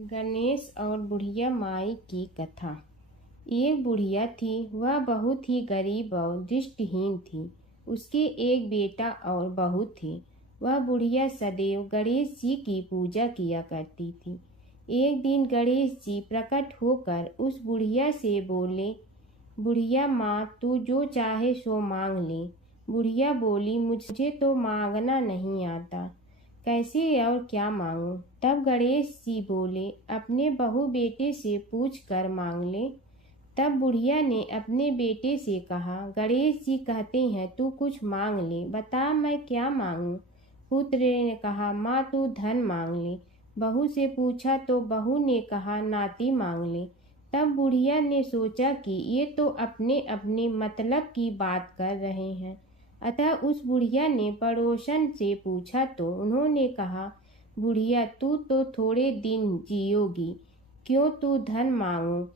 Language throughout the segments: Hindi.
गणेश और बुढ़िया माई की कथा। एक बुढ़िया थी, वह बहुत ही गरीब और दृष्टिहीन थी। उसके एक बेटा और बहू थे। वह बुढ़िया सदैव गणेश जी की पूजा किया करती थी। एक दिन गणेश जी प्रकट होकर उस बुढ़िया से बोले, बुढ़िया माँ, तू जो चाहे सो मांग ले। बुढ़िया बोली, मुझे तो मांगना नहीं आता, कैसे और क्या मांगूं। तब गणेश जी बोले, अपने बहू बेटे से पूछ कर मांग ले। तब बुढ़िया ने अपने बेटे से कहा, गणेश जी कहते हैं तू कुछ मांग ले, बता मैं क्या मांगूं। पुत्र ने कहा, माँ तू धन मांग ले। बहू से पूछा तो बहू ने कहा, नाती मांग ले। तब बुढ़िया ने सोचा कि ये तो अपने अपने मतलब की बात कर रहे हैं। अतः उस बुढ़िया ने पड़ोसन से पूछा तो उन्होंने कहा, बुढ़िया तू तो थोड़े दिन जियोगी, क्यों तू धन मांगो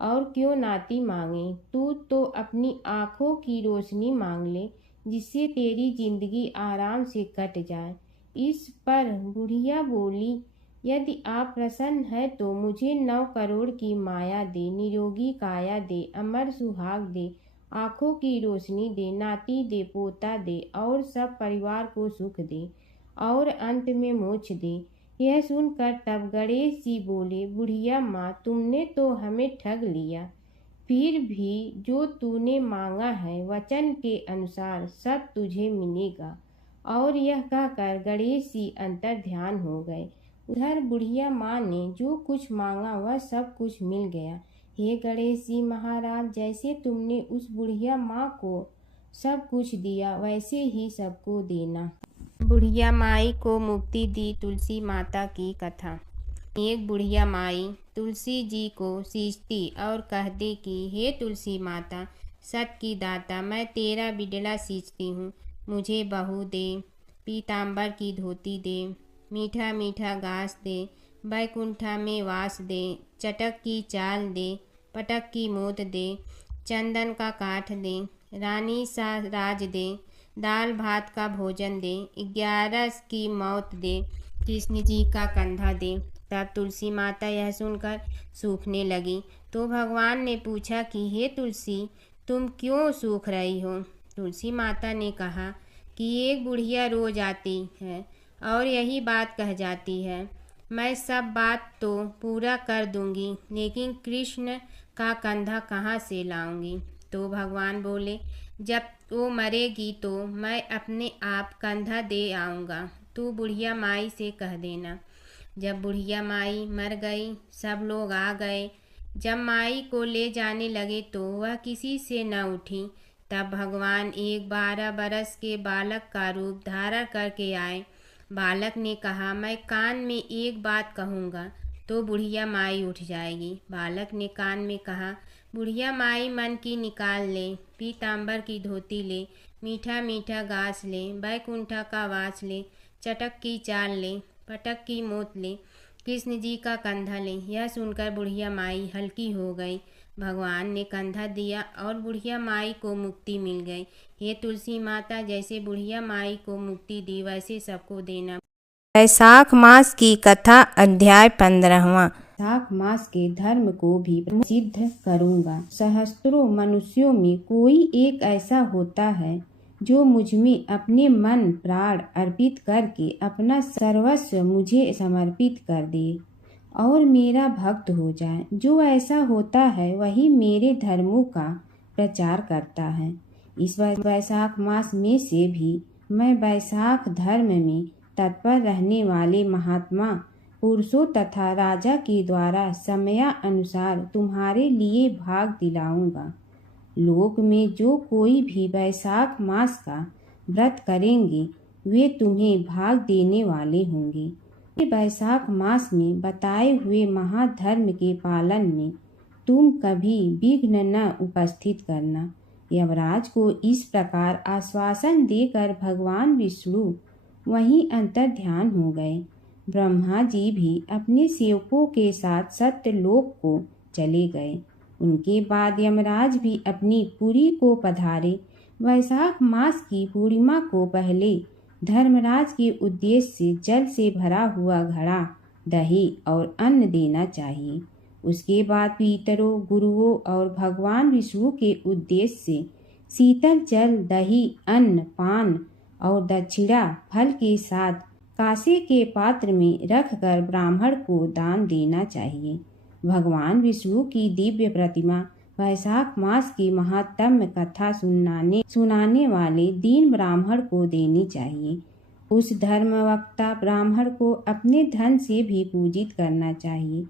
और क्यों नाती मांगे। तू तो अपनी आँखों की रोशनी मांग ले, जिससे तेरी जिंदगी आराम से कट जाए। इस पर बुढ़िया बोली, यदि आप प्रसन्न है तो मुझे 9 करोड़ की माया दे, निरोगी काया दे, अमर सुहाग दे, आँखों की रोशनी दे, नाती दे, पोता दे और सब परिवार को सुख दे और अंत में मोक्ष दे। यह सुनकर तब गणेश जी बोले, बुढ़िया माँ, तुमने तो हमें ठग लिया। फिर भी जो तूने मांगा है वचन के अनुसार सब तुझे मिलेगा। और यह कहकर गणेश जी अंतर ध्यान हो गए। उधर बुढ़िया माँ ने जो कुछ मांगा वह सब कुछ मिल गया। हे गणेश जी महाराज, जैसे तुमने उस बुढ़िया माँ को सब कुछ दिया वैसे ही सबको देना। बुढ़िया माई को मुक्ति दी तुलसी माता की कथा। एक बुढ़िया माई तुलसी जी को सींचती और कहती कि हे तुलसी माता, सत की दाता, मैं तेरा बिडला सींचती हूँ, मुझे बहू दे, पीताम्बर की धोती दे, मीठा मीठा घास दे, बैकुंठा में वास दे, चटक की चाल दे, पटक की मोत दे, चंदन का काठ दे, रानी सा राज दे, दाल भात का भोजन दे, 11 की मौत दे, कृष्ण जी का कंधा दे। तब तुलसी माता यह सुनकर सूखने लगी। तो भगवान ने पूछा कि हे तुलसी, तुम क्यों सूख रही हो। तुलसी माता ने कहा कि एक बुढ़िया रोज आती है और यही बात कह जाती है, मैं सब बात तो पूरा कर दूंगी, लेकिन कृष्ण का कंधा कहाँ से लाऊंगी। तो भगवान बोले, जब वो मरेगी तो मैं अपने आप कंधा दे आऊँगा, तू बुढ़िया माई से कह देना। जब बुढ़िया माई मर गई, सब लोग आ गए। जब माई को ले जाने लगे तो वह किसी से न उठी। तब भगवान एक 12 बरस के बालक का रूप धारण करके आए। बालक ने कहा, मैं कान में एक बात कहूँगा तो बुढ़िया माई उठ जाएगी। बालक ने कान में कहा, बुढ़िया माई मन की निकाल ले, पीताम्बर की धोती ले, मीठा मीठा घास ले, बैकुंठा का वास ले, चटक की चाल ले, पटक की मोत ले, कृष्ण जी का कंधा ले। यह सुनकर बुढ़िया माई हल्की हो गई। भगवान ने कंधा दिया और बुढ़िया माई को मुक्ति मिल गई। हे तुलसी माता, जैसे बुढ़िया माई को मुक्ति दी वैसे सबको देना। वैशाख मास की कथा, अध्याय 15वां। वैशाख मास के धर्म को भी सिद्ध करूंगा। सहस्त्रों मनुष्यों में कोई एक ऐसा होता है जो मुझ में अपने मन प्राण अर्पित करके अपना सर्वस्व मुझे समर्पित कर दे और मेरा भक्त हो जाए। जो ऐसा होता है वही मेरे धर्मों का प्रचार करता है। इस वैशाख मास में से भी मैं वैशाख धर्म में तत्पर रहने वाले महात्मा पुरुषों तथा राजा के द्वारा समयानुसार तुम्हारे लिए भाग दिलाऊंगा। लोक में जो कोई भी वैशाख मास का व्रत करेंगे वे तुम्हें भाग देने वाले होंगे। वैशाख मास में बताए हुए महाधर्म के पालन में तुम कभी विघ्न न उपस्थित करना। यमराज को इस प्रकार आश्वासन देकर भगवान विष्णु वहीं अंतर ध्यान हो गए। ब्रह्मा जी भी अपने सेवकों के साथ सत्यलोक को चले गए। उनके बाद यमराज भी अपनी पुरी को पधारे। वैशाख मास की पूर्णिमा को पहले धर्मराज के उद्देश्य से जल से भरा हुआ घड़ा दही और अन्न देना चाहिए। उसके बाद पितरों, गुरुओं और भगवान विष्णु के उद्देश्य से शीतल जल, दही, अन्न, पान और दक्षिणा फल के साथ कांसे के पात्र में रखकर ब्राह्मण को दान देना चाहिए। भगवान विष्णु की दिव्य प्रतिमा वैशाख मास की महात्म्य कथा सुनाने वाले दीन ब्राह्मण को देनी चाहिए। उस धर्मवक्ता ब्राह्मण को अपने धन से भी पूजित करना चाहिए।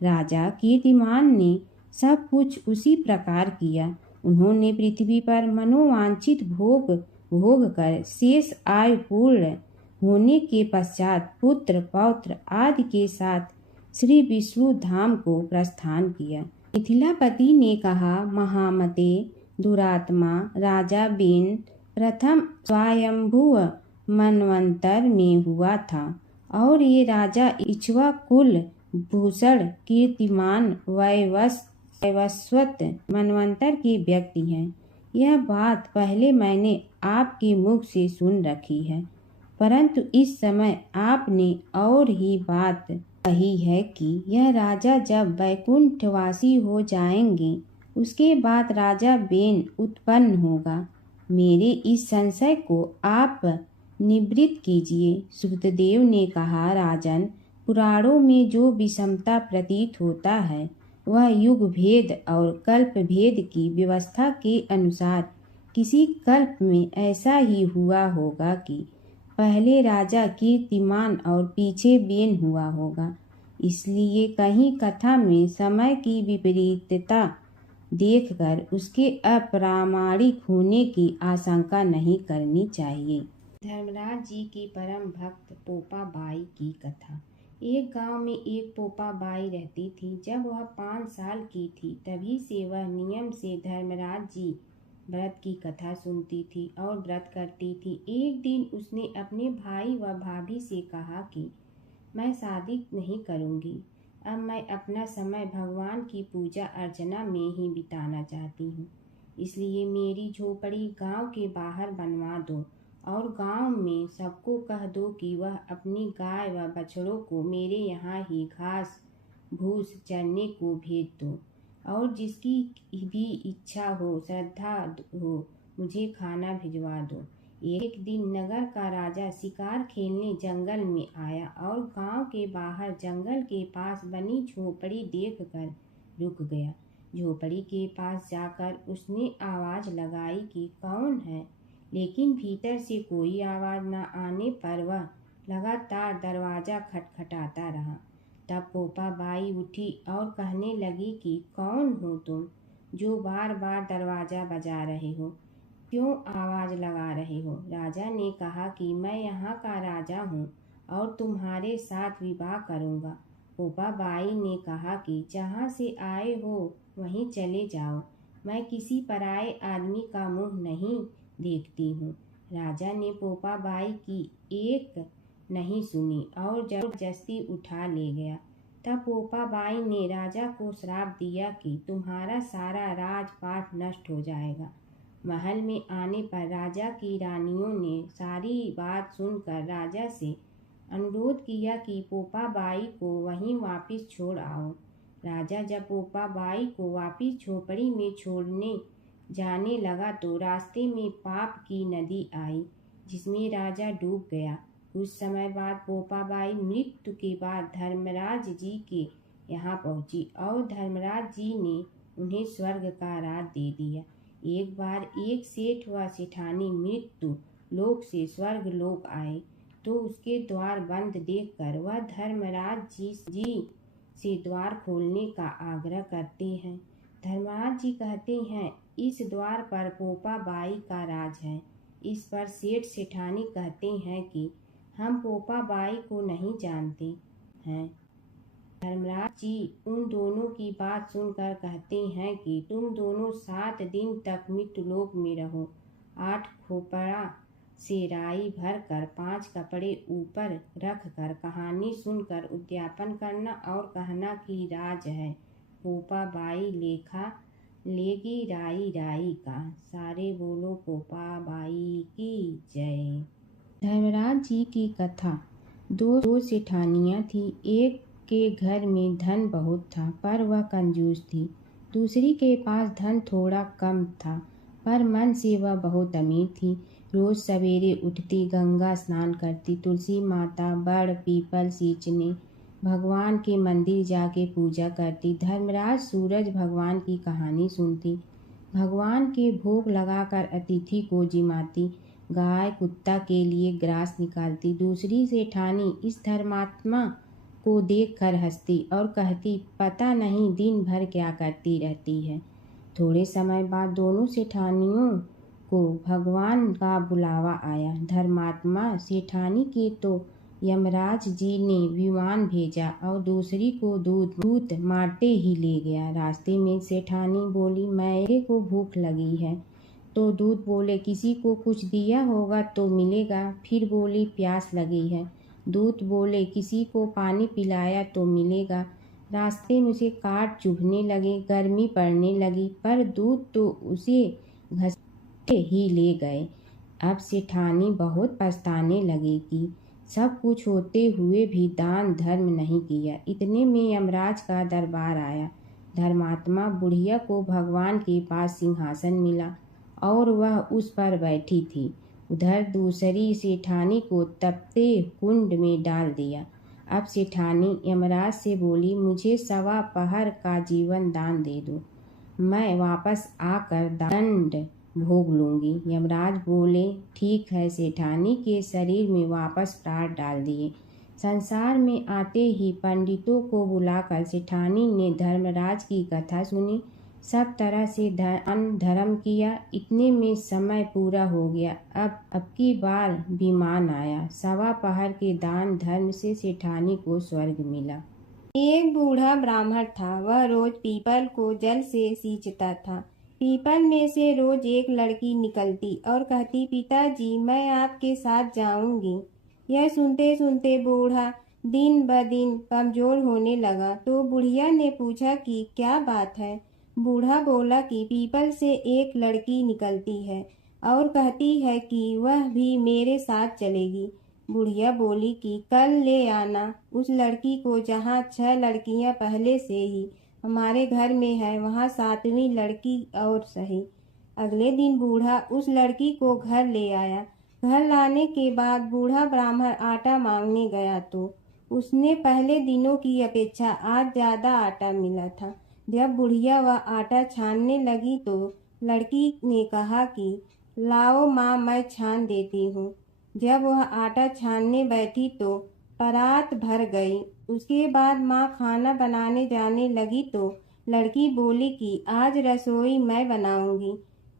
राजा कीर्तिमान ने सब कुछ उसी प्रकार किया। उन्होंने पृथ्वी पर मनोवांछित भोग कर शेष आयु पूर्ण होने के पश्चात पुत्र, पौत्र आदि के साथ श्री विष्णु धाम को प्रस्थान किया। मिथिलापति ने कहा, महामते दुरात्मा राजा बेन प्रथम स्वयंभुव मनवंतर में हुआ था और ये राजा इक्ष्वाकुल भूषण कीर्तिमान वैवस्वत मनवंतर के व्यक्ति हैं। यह बात पहले मैंने आपके मुख से सुन रखी है, परंतु इस समय आपने और ही बात कही है कि यह राजा जब वैकुंठवासी हो जाएंगे उसके बाद राजा बेन उत्पन्न होगा। मेरे इस संशय को आप निवृत्त कीजिए। सुखदेव ने कहा, राजन, पुराणों में जो विषमता प्रतीत होता है वह युग भेद और कल्प भेद की व्यवस्था के अनुसार किसी कल्प में ऐसा ही हुआ होगा कि पहले राजा कीर्तिमान और पीछे बेन हुआ होगा। इसलिए कहीं कथा में समय की विपरीतता देखकर उसके अप्रामाणिक होने की आशंका नहीं करनी चाहिए। धर्मराज जी की परम भक्त पोपा बाई की कथा। एक गांव में एक पोपा बाई रहती थी। जब वह 5 साल की थी तभी से वह नियम से धर्मराज जी व्रत की कथा सुनती थी और व्रत करती थी। एक दिन उसने अपने भाई व भाभी से कहा कि मैं शादी नहीं करूंगी, अब मैं अपना समय भगवान की पूजा अर्चना में ही बिताना चाहती हूँ। इसलिए मेरी झोपड़ी गांव के बाहर बनवा दो और गांव में सबको कह दो कि वह अपनी गाय व बछड़ों को मेरे यहाँ ही घास भूस चरने को भेज दो और जिसकी भी इच्छा हो, श्रद्धा हो, मुझे खाना भिजवा दो। एक दिन नगर का राजा शिकार खेलने जंगल में आया और गांव के बाहर जंगल के पास बनी झोपड़ी देखकर रुक गया। झोपड़ी के पास जाकर उसने आवाज लगाई कि कौन है, लेकिन भीतर से कोई आवाज न आने पर वह लगातार दरवाजा खटखटाता रहा। तब पोपा बाई उठी और कहने लगी कि कौन हो तुम जो बार बार दरवाजा बजा रहे हो, क्यों आवाज लगा रहे हो? राजा ने कहा कि मैं यहाँ का राजा हूँ और तुम्हारे साथ विवाह करूँगा। पोपा बाई ने कहा कि जहाँ से आए हो वहीं चले जाओ, मैं किसी पराये आदमी का मुँह नहीं देखती हूँ। राजा ने पोपा बाई की एक नहीं सुनी और जबरदस्ती उठा ले गया। तब पोपा बाई ने राजा को श्राप दिया कि तुम्हारा सारा राजपाट नष्ट हो जाएगा। महल में आने पर राजा की रानियों ने सारी बात सुनकर राजा से अनुरोध किया कि पोपा बाई को वहीं वापस छोड़ आओ। राजा जब पोपा बाई को वापस झोपड़ी में छोड़ने जाने लगा तो रास्ते में पाप की नदी आई जिसमें राजा डूब गया। कुछ समय बाद पोपा बाई मृत्यु के बाद धर्मराज जी के यहाँ पहुँची और धर्मराज जी ने उन्हें स्वर्ग का राज दे दिया। एक बार एक सेठ व सेठानी मृत्यु लोक से स्वर्ग लोक आए तो उसके द्वार बंद देखकर वह धर्मराज जी से द्वार खोलने का आग्रह करते हैं। धर्मराज जी कहते हैं, इस द्वार पर पोपा बाई का राज है। इस पर सेठ सेठानी कहते हैं कि हम पोपा बाई को नहीं जानते हैं। धर्मराज जी उन दोनों की बात सुनकर कहते हैं कि तुम दोनों 7 दिन तक मृत्युलोक में रहो। 8 खोपड़ा से राई भरकर 5 कपड़े ऊपर रखकर कहानी सुनकर उद्यापन करना और कहना कि राज है, पोपा बाई लेखा लेगी राई राई का। सारे बोलो पोपा बाई की जय। धर्मराज जी की कथा। दो सेठानियाँ थी। एक के घर में धन बहुत था पर वह कंजूस थी। दूसरी के पास धन थोड़ा कम था पर मन से वह बहुत अमीर थी। रोज सवेरे उठती, गंगा स्नान करती, तुलसी माता, बड़, पीपल सींचने, भगवान के मंदिर जाके पूजा करती। धर्मराज सूरज भगवान की कहानी सुनती, भगवान के भोग लगाकर अतिथि को जिमाती, गाय कुत्ता के लिए ग्रास निकालती। दूसरी सेठानी इस धर्मात्मा को देखकर हंसती और कहती, पता नहीं दिन भर क्या करती रहती है। थोड़े समय बाद दोनों सेठानियों को भगवान का बुलावा आया। धर्मात्मा सेठानी के तो यमराज जी ने विमान भेजा और दूसरी को दूत मारते ही ले गया। रास्ते में सेठानी बोली, मेरे को भूख लगी है। तो दूत बोले, किसी को कुछ दिया होगा तो मिलेगा। फिर बोली, प्यास लगी है। दूत बोले, किसी को पानी पिलाया तो मिलेगा। रास्ते में उसे काट चुभने लगे, गर्मी पड़ने लगी, पर दूत तो उसे घसीटे ही ले गए। अब सेठानी बहुत पछताने लगी कि सब कुछ होते हुए भी दान धर्म नहीं किया। इतने में यमराज का दरबार आया। धर्मात्मा बुढ़िया को भगवान के पास सिंहासन मिला और वह उस पर बैठी थी। उधर दूसरी सेठानी को तपते कुंड में डाल दिया। अब सेठानी यमराज से बोली, मुझे 1.25 पहर का जीवन दान दे दो, मैं वापस आकर दंड भोग लूंगी। यमराज बोले, ठीक है। सेठानी के शरीर में वापस प्राण डाल दिए। संसार में आते ही पंडितों को बुलाकर सेठानी ने धर्मराज की कथा सुनी, सब तरह से धर्म किया। इतने में समय पूरा हो गया। अब की बार विमान आया। 1.25 पहर के दान धर्म से सेठानी को स्वर्ग मिला। एक बूढ़ा ब्राह्मण था। वह रोज पीपल को जल से सींचता था। पीपल में से रोज एक लड़की निकलती और कहती, पिताजी मैं आपके साथ जाऊंगी। यह सुनते सुनते बूढ़ा दिन ब दिन कमजोर होने लगा। तो बुढ़िया ने पूछा कि क्या बात है। बूढ़ा बोला कि पीपल से एक लड़की निकलती है और कहती है कि वह भी मेरे साथ चलेगी। बुढ़िया बोली कि कल ले आना उस लड़की को, जहाँ 6 लड़कियां पहले से ही हमारे घर में है, वहाँ 7वीं लड़की और सही। अगले दिन बूढ़ा उस लड़की को घर ले आया। घर लाने के बाद बूढ़ा ब्राह्मण आटा मांगने गया तो उसने पहले दिनों की अपेक्षा आज ज्यादा आटा मिला था। जब बुढ़िया वह आटा छानने लगी तो लड़की ने कहा कि लाओ माँ, मैं छान देती हूँ। जब वह आटा छानने बैठी तो परात भर गई। उसके बाद माँ खाना बनाने जाने लगी तो लड़की बोली कि आज रसोई मैं बनाऊंगी।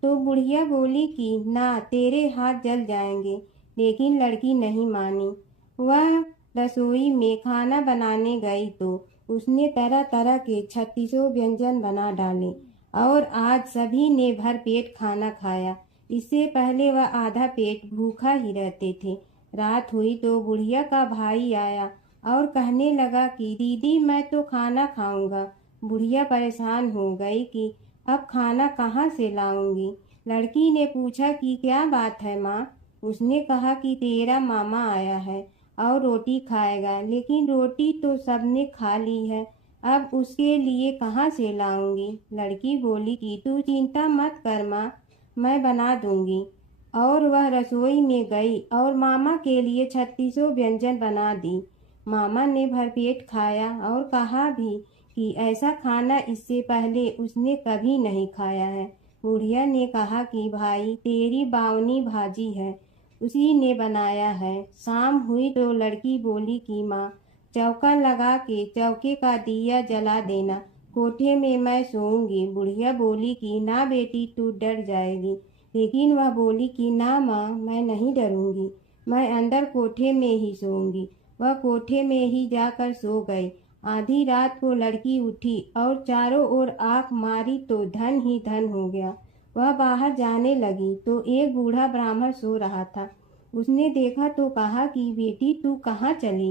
तो बुढ़िया बोली कि ना, तेरे हाथ जल जाएंगे। लेकिन लड़की नहीं मानी। वह रसोई में खाना बनाने गई तो उसने तरह तरह के 36 व्यंजन बना डाले और आज सभी ने भर पेट खाना खाया। इससे पहले वह आधा पेट भूखा ही रहते थे। रात हुई तो बुढ़िया का भाई आया और कहने लगा कि दीदी मैं तो खाना खाऊंगा। बुढ़िया परेशान हो गई कि अब खाना कहाँ से लाऊंगी। लड़की ने पूछा कि क्या बात है माँ। उसने कहा कि तेरा मामा आया है और रोटी खाएगा, लेकिन रोटी तो सबने खा ली है, अब उसके लिए कहाँ से लाऊंगी। लड़की बोली कि तू चिंता मत कर माँ, मैं बना दूंगी। और वह रसोई में गई और मामा के लिए 36 व्यंजन बना दी। मामा ने भरपेट खाया और कहा भी कि ऐसा खाना इससे पहले उसने कभी नहीं खाया है। बुढ़िया ने कहा कि भाई तेरी बावनी भाजी है, उसी ने बनाया है। शाम हुई तो लड़की बोली कि माँ चौका लगा के चौके का दिया जला देना, कोठे में मैं सोऊंगी। बुढ़िया बोली कि ना बेटी, तू डर जाएगी। लेकिन वह बोली कि ना माँ, मैं नहीं डरूंगी, मैं अंदर कोठे में ही सोऊंगी। वह कोठे में ही जाकर सो गई। आधी रात को लड़की उठी और चारों ओर आंख मारी तो धन ही धन हो गया। वह बाहर जाने लगी तो एक बूढ़ा ब्राह्मण सो रहा था। उसने देखा तो कहा कि बेटी तू कहाँ चली।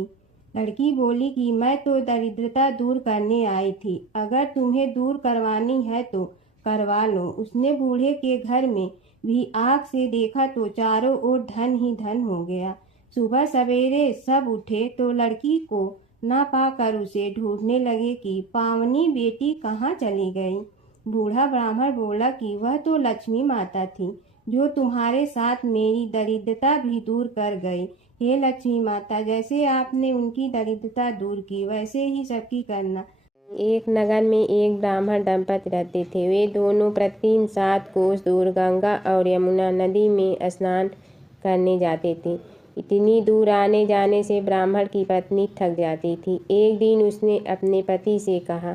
लड़की बोली कि मैं तो दरिद्रता दूर करने आई थी, अगर तुम्हें दूर करवानी है तो करवा लो। उसने बूढ़े के घर में भी आँख से देखा तो चारों ओर धन ही धन हो गया। सुबह सवेरे सब उठे तो लड़की को ना पाकर उसे ढूंढने लगे कि पावनी बेटी कहाँ चली गई। बूढ़ा ब्राह्मण बोला कि वह तो लक्ष्मी माता थी, जो तुम्हारे साथ मेरी दरिद्रता भी दूर कर गई। हे लक्ष्मी माता, जैसे आपने उनकी दरिद्रता दूर की, वैसे ही सबकी करना। एक नगर में एक ब्राह्मण दंपति रहते थे। वे दोनों प्रतिदिन 7 कोस दूर गंगा और यमुना नदी में स्नान करने जाते थे। इतनी दूर आने जाने से ब्राह्मण की पत्नी थक जाती थी। एक दिन उसने अपने पति से कहा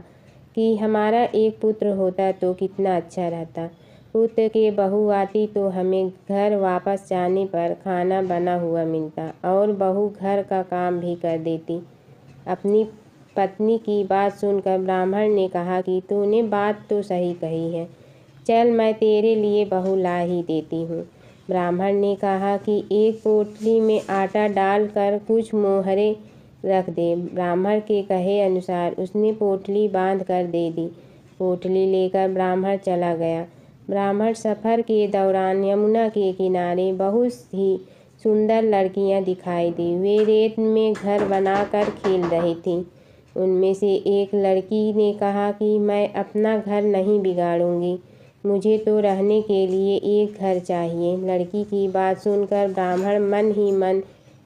कि हमारा एक पुत्र होता तो कितना अच्छा रहता। पुत्र के बहू आती तो हमें घर वापस जाने पर खाना बना हुआ मिलता और बहू घर का काम भी कर देती। अपनी पत्नी की बात सुनकर ब्राह्मण ने कहा कि तूने बात तो सही कही है, चल मैं तेरे लिए बहू ला ही देती हूँ। ब्राह्मण ने कहा कि एक पोटली में आटा डालकर कुछ मोहरे रख दे। ब्राह्मण के कहे अनुसार उसने पोटली बांध कर दे दी। पोटली लेकर ब्राह्मण चला गया। ब्राह्मण सफ़र के दौरान यमुना के किनारे बहुत ही सुंदर लड़कियां दिखाई दी। वे रेत में घर बनाकर खेल रही थीं। उनमें से एक लड़की ने कहा कि मैं अपना घर नहीं बिगाड़ूंगी, मुझे तो रहने के लिए एक घर चाहिए। लड़की की बात सुनकर ब्राह्मण मन ही मन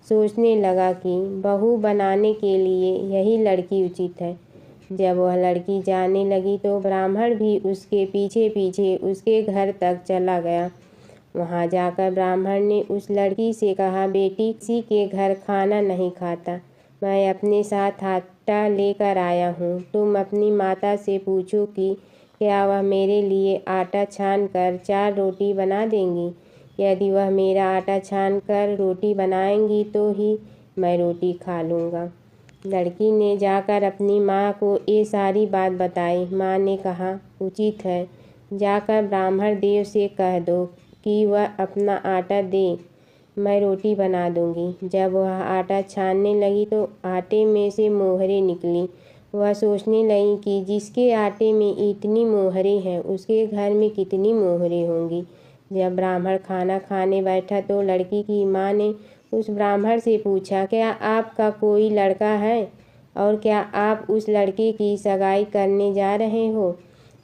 सोचने लगा कि बहू बनाने के लिए यही लड़की उचित है। जब वह लड़की जाने लगी तो ब्राह्मण भी उसके पीछे पीछे उसके घर तक चला गया। वहां जाकर ब्राह्मण ने उस लड़की से कहा, बेटी, किसी के घर खाना नहीं खाता, मैं अपने साथ आटा लेकर आया हूँ। तुम अपनी माता से पूछो कि क्या वह मेरे लिए आटा छान कर 4 रोटी बना देंगी। यदि वह मेरा आटा छान कर रोटी बनाएंगी तो ही मैं रोटी खा लूँगा। लड़की ने जाकर अपनी माँ को ये सारी बात बताई। माँ ने कहा, उचित है, जाकर ब्राह्मण देव से कह दो कि वह अपना आटा दे, मैं रोटी बना दूंगी। जब वह आटा छानने लगी तो आटे में से मोहरे निकली। वह सोचने लगी कि जिसके आटे में इतनी मोहरे हैं उसके घर में कितनी मोहरे होंगी। जब ब्राह्मण खाना खाने बैठा तो लड़की की माँ ने उस ब्राह्मण से पूछा, क्या आपका कोई लड़का है और क्या आप उस लड़के की सगाई करने जा रहे हो।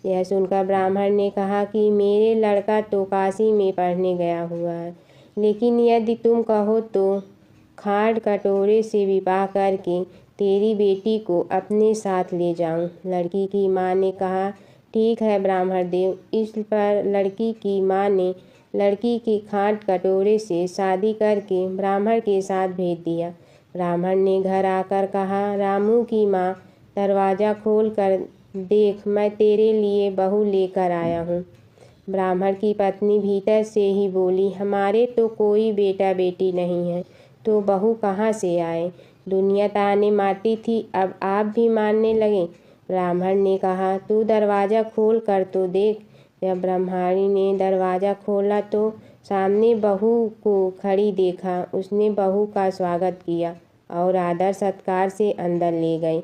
यह सुनकर ब्राह्मण ने कहा कि मेरे लड़का तो काशी में पढ़ने गया हुआ है, लेकिन यदि तुम कहो तो खाड़ कटोरे से विवाह करके तेरी बेटी को अपने साथ ले जाऊं। लड़की की माँ ने कहा, ठीक है ब्राह्मण देव। इस पर लड़की की माँ ने लड़की की खाट कटोरे से शादी करके ब्राह्मण के साथ भेज दिया। ब्राह्मण ने घर आकर कहा, रामू की माँ, दरवाज़ा खोल कर देख, मैं तेरे लिए बहू लेकर आया हूँ। ब्राह्मण की पत्नी भीतर से ही बोली, हमारे तो कोई बेटा बेटी नहीं है, तो बहू कहाँ से आए। दुनिया ताने मारती थी, अब आप भी मारने लगे। ब्राह्मण ने कहा, तू दरवाज़ा खोल कर तो देख। जब ब्रह्मचारी ने दरवाज़ा खोला तो सामने बहू को खड़ी देखा। उसने बहू का स्वागत किया और आदर सत्कार से अंदर ले गई।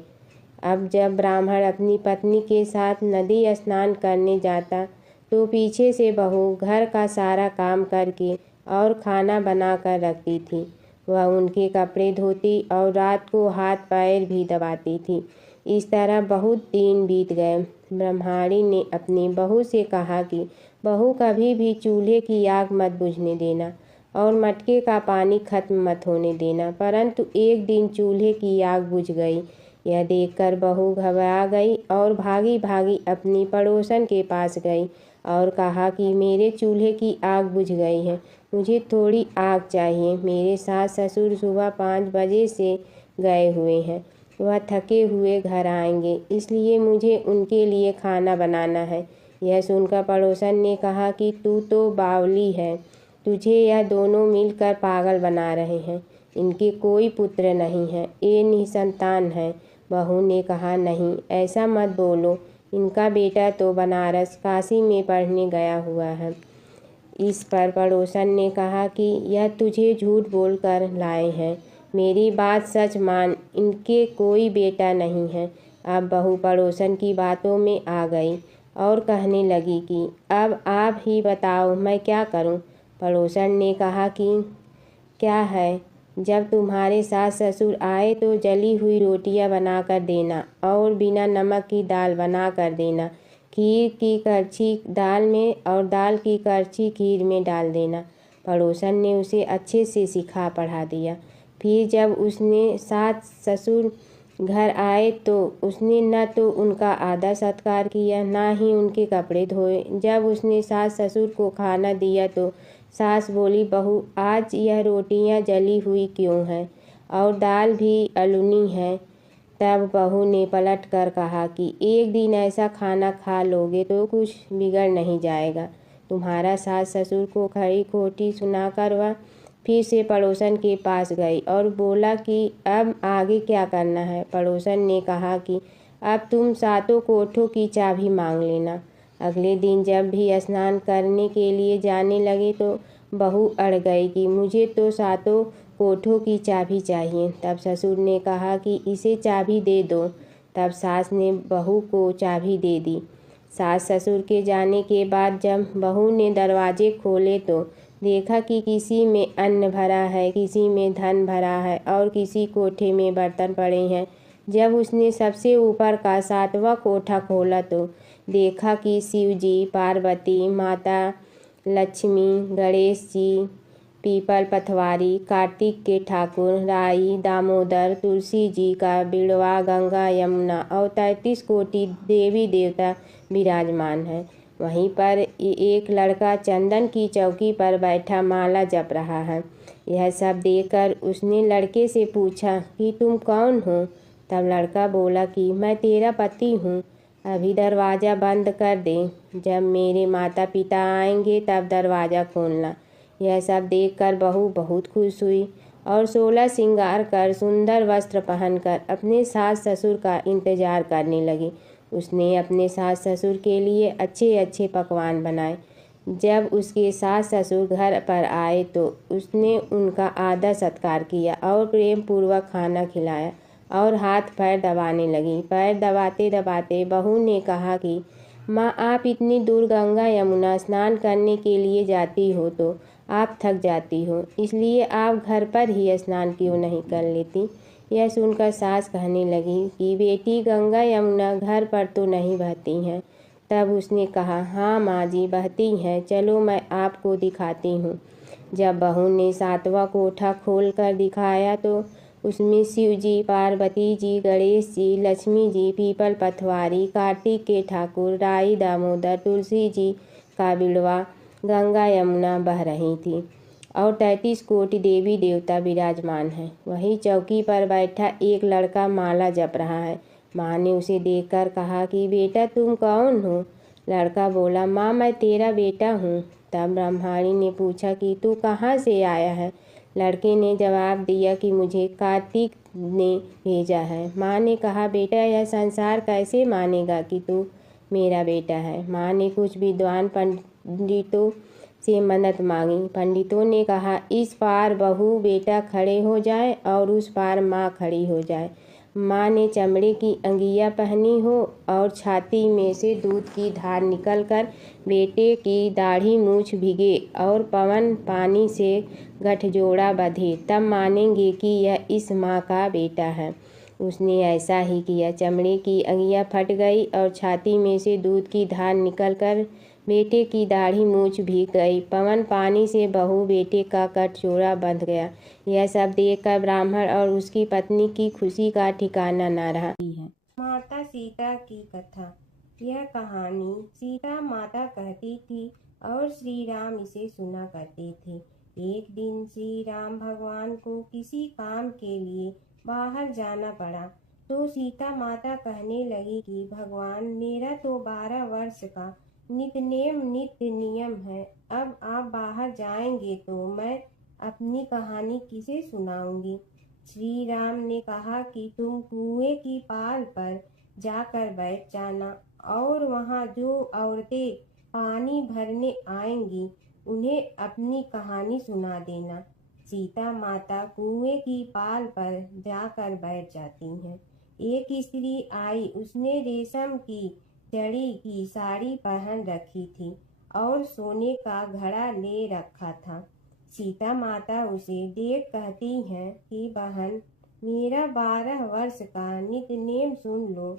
अब जब ब्राह्मण अपनी पत्नी के साथ नदी स्नान करने जाता तो पीछे से बहू घर का सारा काम करके और खाना बना कर रखती थी। वह उनके कपड़े धोती और रात को हाथ पैर भी दबाती थी। इस तरह बहुत दिन बीत गए। ब्रह्मचारी ने अपनी बहू से कहा कि बहू, कभी भी चूल्हे की आग मत बुझने देना और मटके का पानी खत्म मत होने देना। परंतु एक दिन चूल्हे की आग बुझ गई। यह देखकर बहू घबरा गई और भागी भागी अपनी पड़ोसन के पास गई और कहा कि मेरे चूल्हे की आग बुझ गई है, मुझे थोड़ी आग चाहिए। मेरे सास ससुर सुबह 5 बजे से गए हुए हैं, वह थके हुए घर आएंगे, इसलिए मुझे उनके लिए खाना बनाना है। यह सुनकर पड़ोसन ने कहा कि तू तो बावली है, तुझे यह दोनों मिलकर पागल बना रहे हैं। इनके कोई पुत्र नहीं है, ये निसंतान है। बहू ने कहा, नहीं, ऐसा मत बोलो, इनका बेटा तो बनारस काशी में पढ़ने गया हुआ है। इस पर पड़ोसन ने कहा कि यह तुझे झूठ बोलकर लाए हैं, मेरी बात सच मान, इनके कोई बेटा नहीं है। अब बहू पड़ोसन की बातों में आ गई और कहने लगी कि अब आप ही बताओ, मैं क्या करूं। पड़ोसन ने कहा कि क्या है, जब तुम्हारे सास ससुर आए तो जली हुई रोटियां बना कर देना और बिना नमक की दाल बना कर देना। खीर की करछी दाल में और दाल की करछी खीर में डाल देना। पड़ोसन ने उसे अच्छे से सिखा पढ़ा दिया। फिर जब उसने सास ससुर घर आए तो उसने न तो उनका आदर सत्कार किया, ना ही उनके कपड़े धोए। जब उसने सास ससुर को खाना दिया तो सास बोली, बहू आज यह रोटियां जली हुई क्यों हैं और दाल भी अलूनी है। तब बहू ने पलट कर कहा कि एक दिन ऐसा खाना खा लोगे तो कुछ बिगड़ नहीं जाएगा। तुम्हारा सास ससुर को खरी खोटी सुनाकर वह फिर से पड़ोसन के पास गई और बोला कि अब आगे क्या करना है। पड़ोसन ने कहा कि अब तुम सातों कोठों की चाबी मांग लेना। अगले दिन जब भी स्नान करने के लिए जाने लगे तो बहू अड़ गई कि मुझे तो सातों कोठों की चाबी चाहिए। तब ससुर ने कहा कि इसे चाबी दे दो। तब सास ने बहू को चाबी दे दी। सास ससुर के जाने के बाद जब बहू ने दरवाजे खोले तो देखा कि किसी में अन्न भरा है, किसी में धन भरा है और किसी कोठे में बर्तन पड़े हैं। जब उसने सबसे ऊपर का 7वां कोठा खोला तो देखा कि शिव जी, पार्वती माता, लक्ष्मी, गणेश जी, पीपल पथवारी, कार्तिक के ठाकुर, राई, दामोदर, तुलसी जी का बिड़वा, गंगा, यमुना और 33 कोटि देवी देवता विराजमान है। वहीं पर एक लड़का चंदन की चौकी पर बैठा माला जप रहा है। यह सब देखकर उसने लड़के से पूछा कि तुम कौन हो। तब लड़का बोला कि मैं तेरा पति हूँ, अभी दरवाज़ा बंद कर दे, जब मेरे माता पिता आएंगे तब दरवाज़ा खोलना। यह सब देखकर बहू बहुत खुश हुई और 16 श्रृंगार कर सुंदर वस्त्र पहनकर अपने सास ससुर का इंतजार करने लगी। उसने अपने सास ससुर के लिए अच्छे अच्छे पकवान बनाए। जब उसके सास ससुर घर पर आए तो उसने उनका आदर सत्कार किया और प्रेम पूर्वक खाना खिलाया और हाथ पैर दबाने लगी। पैर दबाते दबाते बहू ने कहा कि माँ, आप इतनी दूर गंगा यमुना स्नान करने के लिए जाती हो तो आप थक जाती हो, इसलिए आप घर पर ही स्नान क्यों नहीं कर लेती। यह सुनकर सास कहने लगी कि बेटी, गंगा यमुना घर पर तो नहीं बहती हैं। तब उसने कहा, हाँ माँ जी, बहती हैं, चलो मैं आपको दिखाती हूँ। जब बहू ने 7वां कोठा खोल कर दिखाया तो उसमें शिव जी, पार्वती जी, गणेश जी, लक्ष्मी जी, पीपल पथवारी, कार्तिक के ठाकुर, राई, दामोदर, तुलसी जी का बिड़वा, गंगा यमुना बह रही थी और 33 कोटि देवी देवता विराजमान हैं। वहीं चौकी पर बैठा एक लड़का माला जप रहा है। माँ ने उसे देखकर कहा कि बेटा, तुम कौन हो। लड़का बोला, माँ, मैं तेरा बेटा हूँ। तब ब्रह्माणी ने पूछा कि तू कहाँ से आया है। लड़के ने जवाब दिया कि मुझे कार्तिक ने भेजा है। माँ ने कहा, बेटा, यह संसार कैसे मानेगा कि तू मेरा बेटा है। माँ ने कुछ विद्वान पंडितों से मदद मांगी। पंडितों ने कहा, इस पार बहू बेटा खड़े हो जाए और उस पार माँ खड़ी हो जाए। माँ ने चमड़े की अंगिया पहनी हो और छाती में से दूध की धार निकलकर बेटे की दाढ़ी मूछ भिगे और पवन पानी से गठजोड़ा बंधे, तब मानेंगे कि यह इस माँ का बेटा है। उसने ऐसा ही किया। चमड़े की अंगिया फट गई और छाती में से दूध की धार निकलकर बेटे की दाढ़ी मूछ भीग गई। पवन पानी से बहू बेटे का गठजोड़ा बंध गया। यह सब देखकर ब्राह्मण और उसकी पत्नी की खुशी का ठिकाना न रहा। माता सीता की कथा। यह कहानी सीता माता कहती थी और श्री राम इसे सुना करते थे। एक दिन श्री राम भगवान को किसी काम के लिए बाहर जाना पड़ा तो सीता माता कहने लगी कि भगवान, मेरा तो 12 वर्ष का नित्य नियम है। अब आप बाहर जाएंगे तो मैं अपनी कहानी किसे सुनाऊंगी। श्री राम ने कहा कि तुम कुएं की पाल पर जाकर बैठ जाना और वहां जो औरतें पानी भरने आएंगी उन्हें अपनी कहानी सुना देना। सीता माता कुएं की पाल पर जाकर बैठ जाती हैं। एक स्त्री आई, उसने रेशम की जड़ी की साड़ी पहन रखी थी और सोने का घड़ा ले रखा था। सीता माता उसे देख कहती हैं कि बहन, मेरा 12 वर्ष का नित्यनेम सुन लो।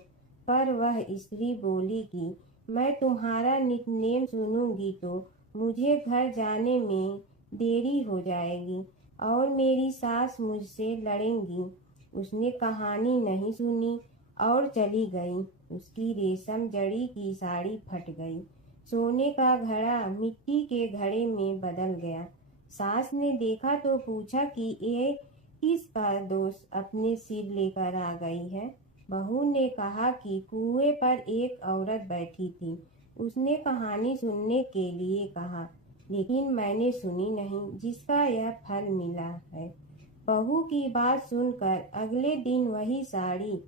पर वह स्त्री बोली कि मैं तुम्हारा नित्यनेम सुनूंगी तो मुझे घर जाने में देरी हो जाएगी और मेरी सास मुझसे लड़ेंगी। उसने कहानी नहीं सुनी और चली गई। उसकी रेशम जड़ी की साड़ी फट गई। सोने का घड़ा मिट्टी के घड़े में बदल गया। सास ने देखा तो पूछा कि ये किसका दोष अपने सिर लेकर आ गई है। बहू ने कहा कि कुएं पर एक औरत बैठी थी। उसने कहानी सुनने के लिए कहा, लेकिन मैंने सुनी नहीं, जिसका यह फल मिला है। बहू की बात सुनकर अगले दिन वही साड़ी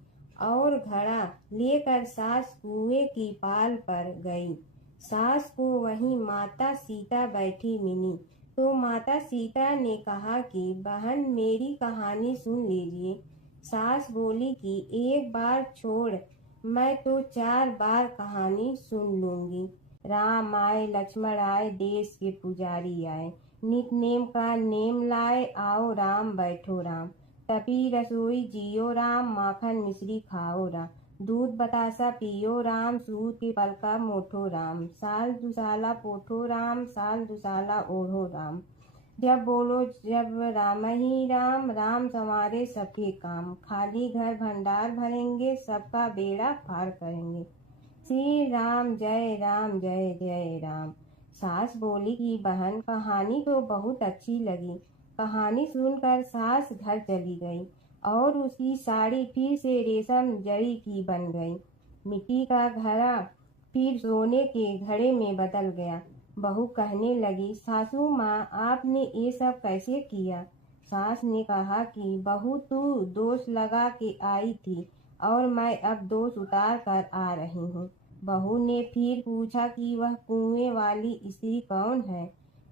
और घड़ा लेकर सास कुएं की पाल पर गई। सास को वहीं माता सीता बैठी मिली तो माता सीता ने कहा कि बहन, मेरी कहानी सुन लीजिए। सास बोली कि एक बार छोड़, मैं तो 4 बार कहानी सुन लूंगी। राम आए लक्ष्मण आए, देश के पुजारी आए, नित नेम का नेम लाए, आओ राम बैठो राम। तपी रसोई जियो राम, माखन मिश्री खाओ राम। दूध बतासा पियो राम, सूत के पलका मोठो राम। साल दुसाला पोठो राम, साल दुसाला ओढ़ो राम। जब बोलो जब राम ही राम, राम संवारे सबके काम। खाली घर भंडार भरेंगे, सबका बेड़ा पार करेंगे। श्री राम जय राम जय जय राम। सास बोली कि बहन, कहानी तो बहुत अच्छी लगी। कहानी सुनकर सास घर चली गई और उसकी साड़ी फिर से रेशम जड़ी की बन गई। मिट्टी का घड़ा फिर सोने के घड़े में बदल गया। बहू कहने लगी, सासू माँ, आपने ये सब कैसे किया? सास ने कहा कि बहू, तू दोष लगा के आई थी और मैं अब दोष उतार कर आ रही हूँ। बहू ने फिर पूछा कि वह कुएं वाली स्त्री कौन है?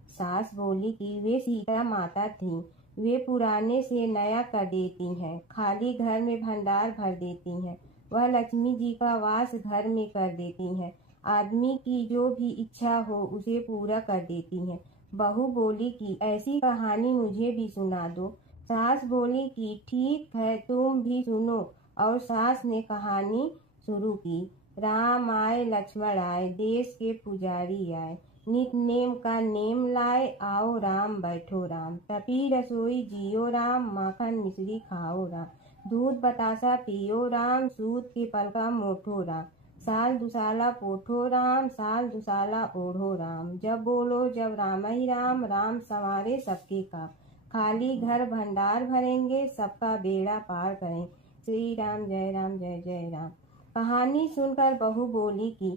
सास बोली कि वे सीता माता थी। वे पुराने से नया कर देती हैं, खाली घर में भंडार भर देती हैं। वह लक्ष्मी जी का वास घर में कर देती हैं। आदमी की जो भी इच्छा हो उसे पूरा कर देती हैं। बहू बोली कि ऐसी कहानी मुझे भी सुना दो। सास बोली कि ठीक है, तुम भी सुनो। और सास ने कहानी शुरू की। राम आए लक्ष्मण आए, देश के पुजारी आए, नित नेम का नेम लाए, आओ राम बैठो राम। तपी रसोई जियो राम, माखन मिश्री खाओ राम। दूध बतासा पियो राम, सूत के पलका मोठो राम। साल दुसाला पोठो राम, साल दुसाला ओढ़ो राम। जब बोलो जब राम ही राम, राम संवारे सबके काम। खाली घर भंडार भरेंगे, सबका बेड़ा पार करें। श्री राम जय जय राम। कहानी सुनकर बहू बोली कि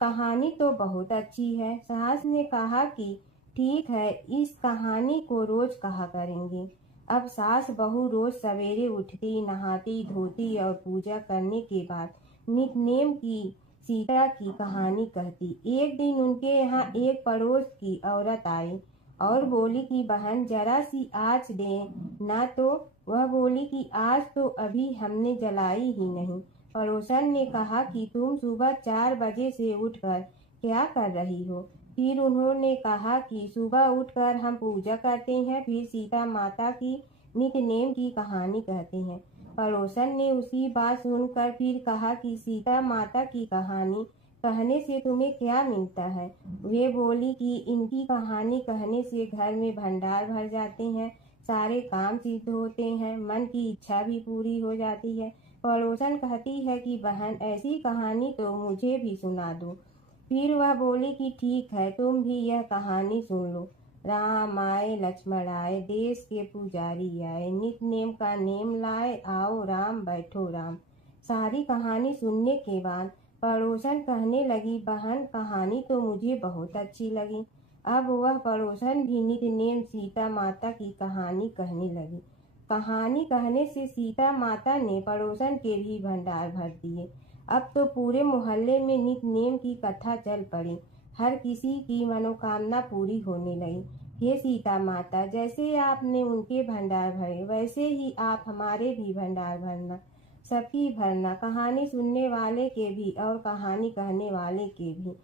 कहानी तो बहुत अच्छी है। सास ने कहा कि ठीक है, इस कहानी को रोज कहा करेंगे। अब सास बहू रोज सवेरे उठती, नहाती धोती और पूजा करने के बाद नितनेम की सीता की कहानी कहती। एक दिन उनके यहाँ एक पड़ोस की औरत आई और बोली कि बहन, जरा सी आँच दे ना। तो वह बोली कि आज तो अभी हमने जलाई ही नहीं। पड़ोसन ने कहा कि तुम सुबह 4 बजे से उठकर क्या कर रही हो? फिर उन्होंने कहा कि सुबह उठकर हम पूजा करते हैं, फिर सीता माता की नितनेम की कहानी कहते हैं। पड़ोसन ने उसकी बात सुनकर फिर कहा कि सीता माता की कहानी कहने से तुम्हें क्या मिलता है? वे बोली कि इनकी कहानी कहने से घर में भंडार भर जाते हैं, सारे काम सिद्ध होते हैं, मन की इच्छा भी पूरी हो जाती है। पड़ोसन कहती है कि बहन, ऐसी कहानी तो मुझे भी सुना दो। फिर वह बोली कि ठीक है, तुम भी यह कहानी सुन लो। राम आए लक्ष्मण आए, देश के पुजारी आए, नित नेम का नेम लाए, आओ राम बैठो राम। सारी कहानी सुनने के बाद पड़ोसन कहने लगी, बहन, कहानी तो मुझे बहुत अच्छी लगी। अब वह पड़ोसन भी नित नेम सीता माता की कहानी कहने लगी। कहानी कहने से सीता माता ने पड़ोसन के भी भंडार भर दिए। अब तो पूरे मोहल्ले में नित नेम की कथा चल पड़ी। हर किसी की मनोकामना पूरी होने लगी। हे सीता माता, जैसे आपने उनके भंडार भरे, वैसे ही आप हमारे भी भंडार भरना, सबकी भरना, कहानी सुनने वाले के भी और कहानी कहने वाले के भी।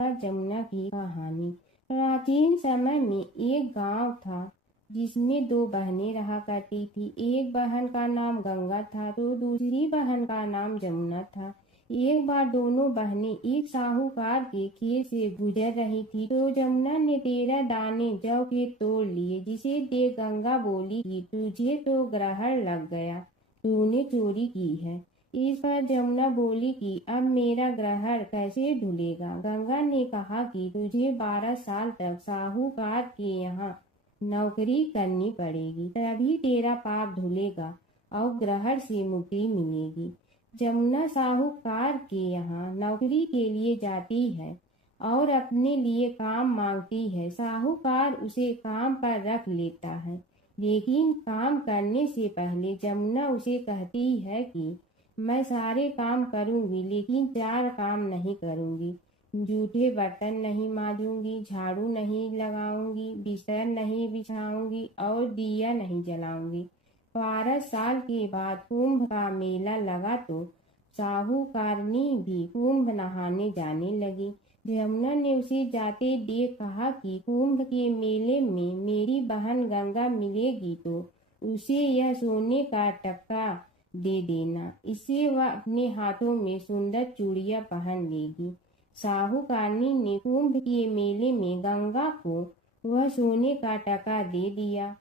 जमुना की कहानी। प्राचीन समय में एक गांव था जिसमें दो बहनें रहा करती थी। एक बहन का नाम गंगा था तो दूसरी बहन का नाम जमुना था। एक बार दोनों बहनें एक साहूकार के खेत से गुजर रही थी तो जमुना ने 13 दाने जौ के तोड़ लिए, जिसे देख गंगा बोली कि तुझे तो ग्रहण लग गया, तूने चोरी की है। इस पर जमुना बोली कि अब मेरा ग्रहण कैसे धुलेगा। गंगा ने कहा कि तुझे 12 साल तक साहूकार के यहाँ नौकरी करनी पड़ेगी, तभी तेरा पाप धुलेगा और ग्रहण से मुक्ति मिलेगी। जमुना साहूकार के यहाँ नौकरी के लिए जाती है और अपने लिए काम मांगती है। साहूकार उसे काम पर रख लेता है, लेकिन काम करने से पहले जमुना उसे कहती है कि मैं सारे काम करूंगी लेकिन 4 काम नहीं करूंगी। जूठे बर्तन नहीं मांजूंगी, झाड़ू नहीं लगाऊंगी, बिस्तर नहीं बिछाऊंगी और दिया नहीं जलाऊंगी। 12 साल के बाद कुंभ का मेला लगा तो साहूकारनी भी कुंभ नहाने जाने लगी। जमुना ने उसे जाते देख कहा कि कुंभ के मेले में मेरी बहन गंगा मिलेगी तो उसे यह सोने का टक्का दे देना, इससे वह अपने हाथों में सुंदर चूड़ियां पहन लेगी। साहूकारनी ने कुंभ के मेले में गंगा को वह सोने का टका दे दिया।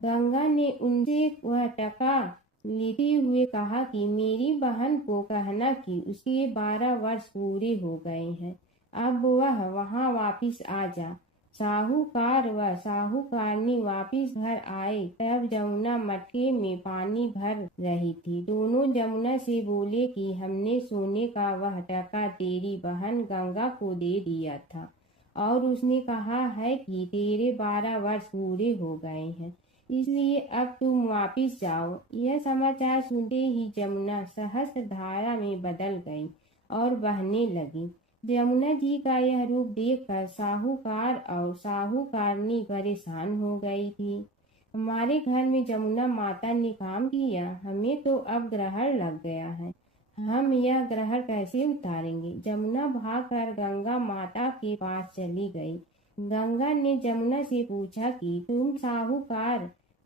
गंगा ने उनसे वह टका लेते हुए कहा कि मेरी बहन को कहना कि उसके 12 वर्ष पूरे हो गए हैं, अब वह वहां वापिस आ जा। साहूकार व साहूकारनी वापिस घर आए तब जमुना मटके में पानी भर रही थी। दोनों जमुना से बोले कि हमने सोने का वह टका तेरी बहन गंगा को दे दिया था और उसने कहा है कि तेरे 12 वर्ष पूरे हो गए हैं, इसलिए अब तुम वापिस जाओ। यह समाचार सुनते ही जमुना सहस्त्र धारा में बदल गई और बहने लगी। जमुना जी का यह रूप देखकर साहूकार और साहूकारनी परेशान हो गई थी। हमारे घर में जमुना माता ने काम किया, हमें तो अब ग्रहण लग गया है, हम यह ग्रहण कैसे उतारेंगे। जमुना भागकर गंगा माता के पास चली गई। गंगा ने जमुना से पूछा कि तुम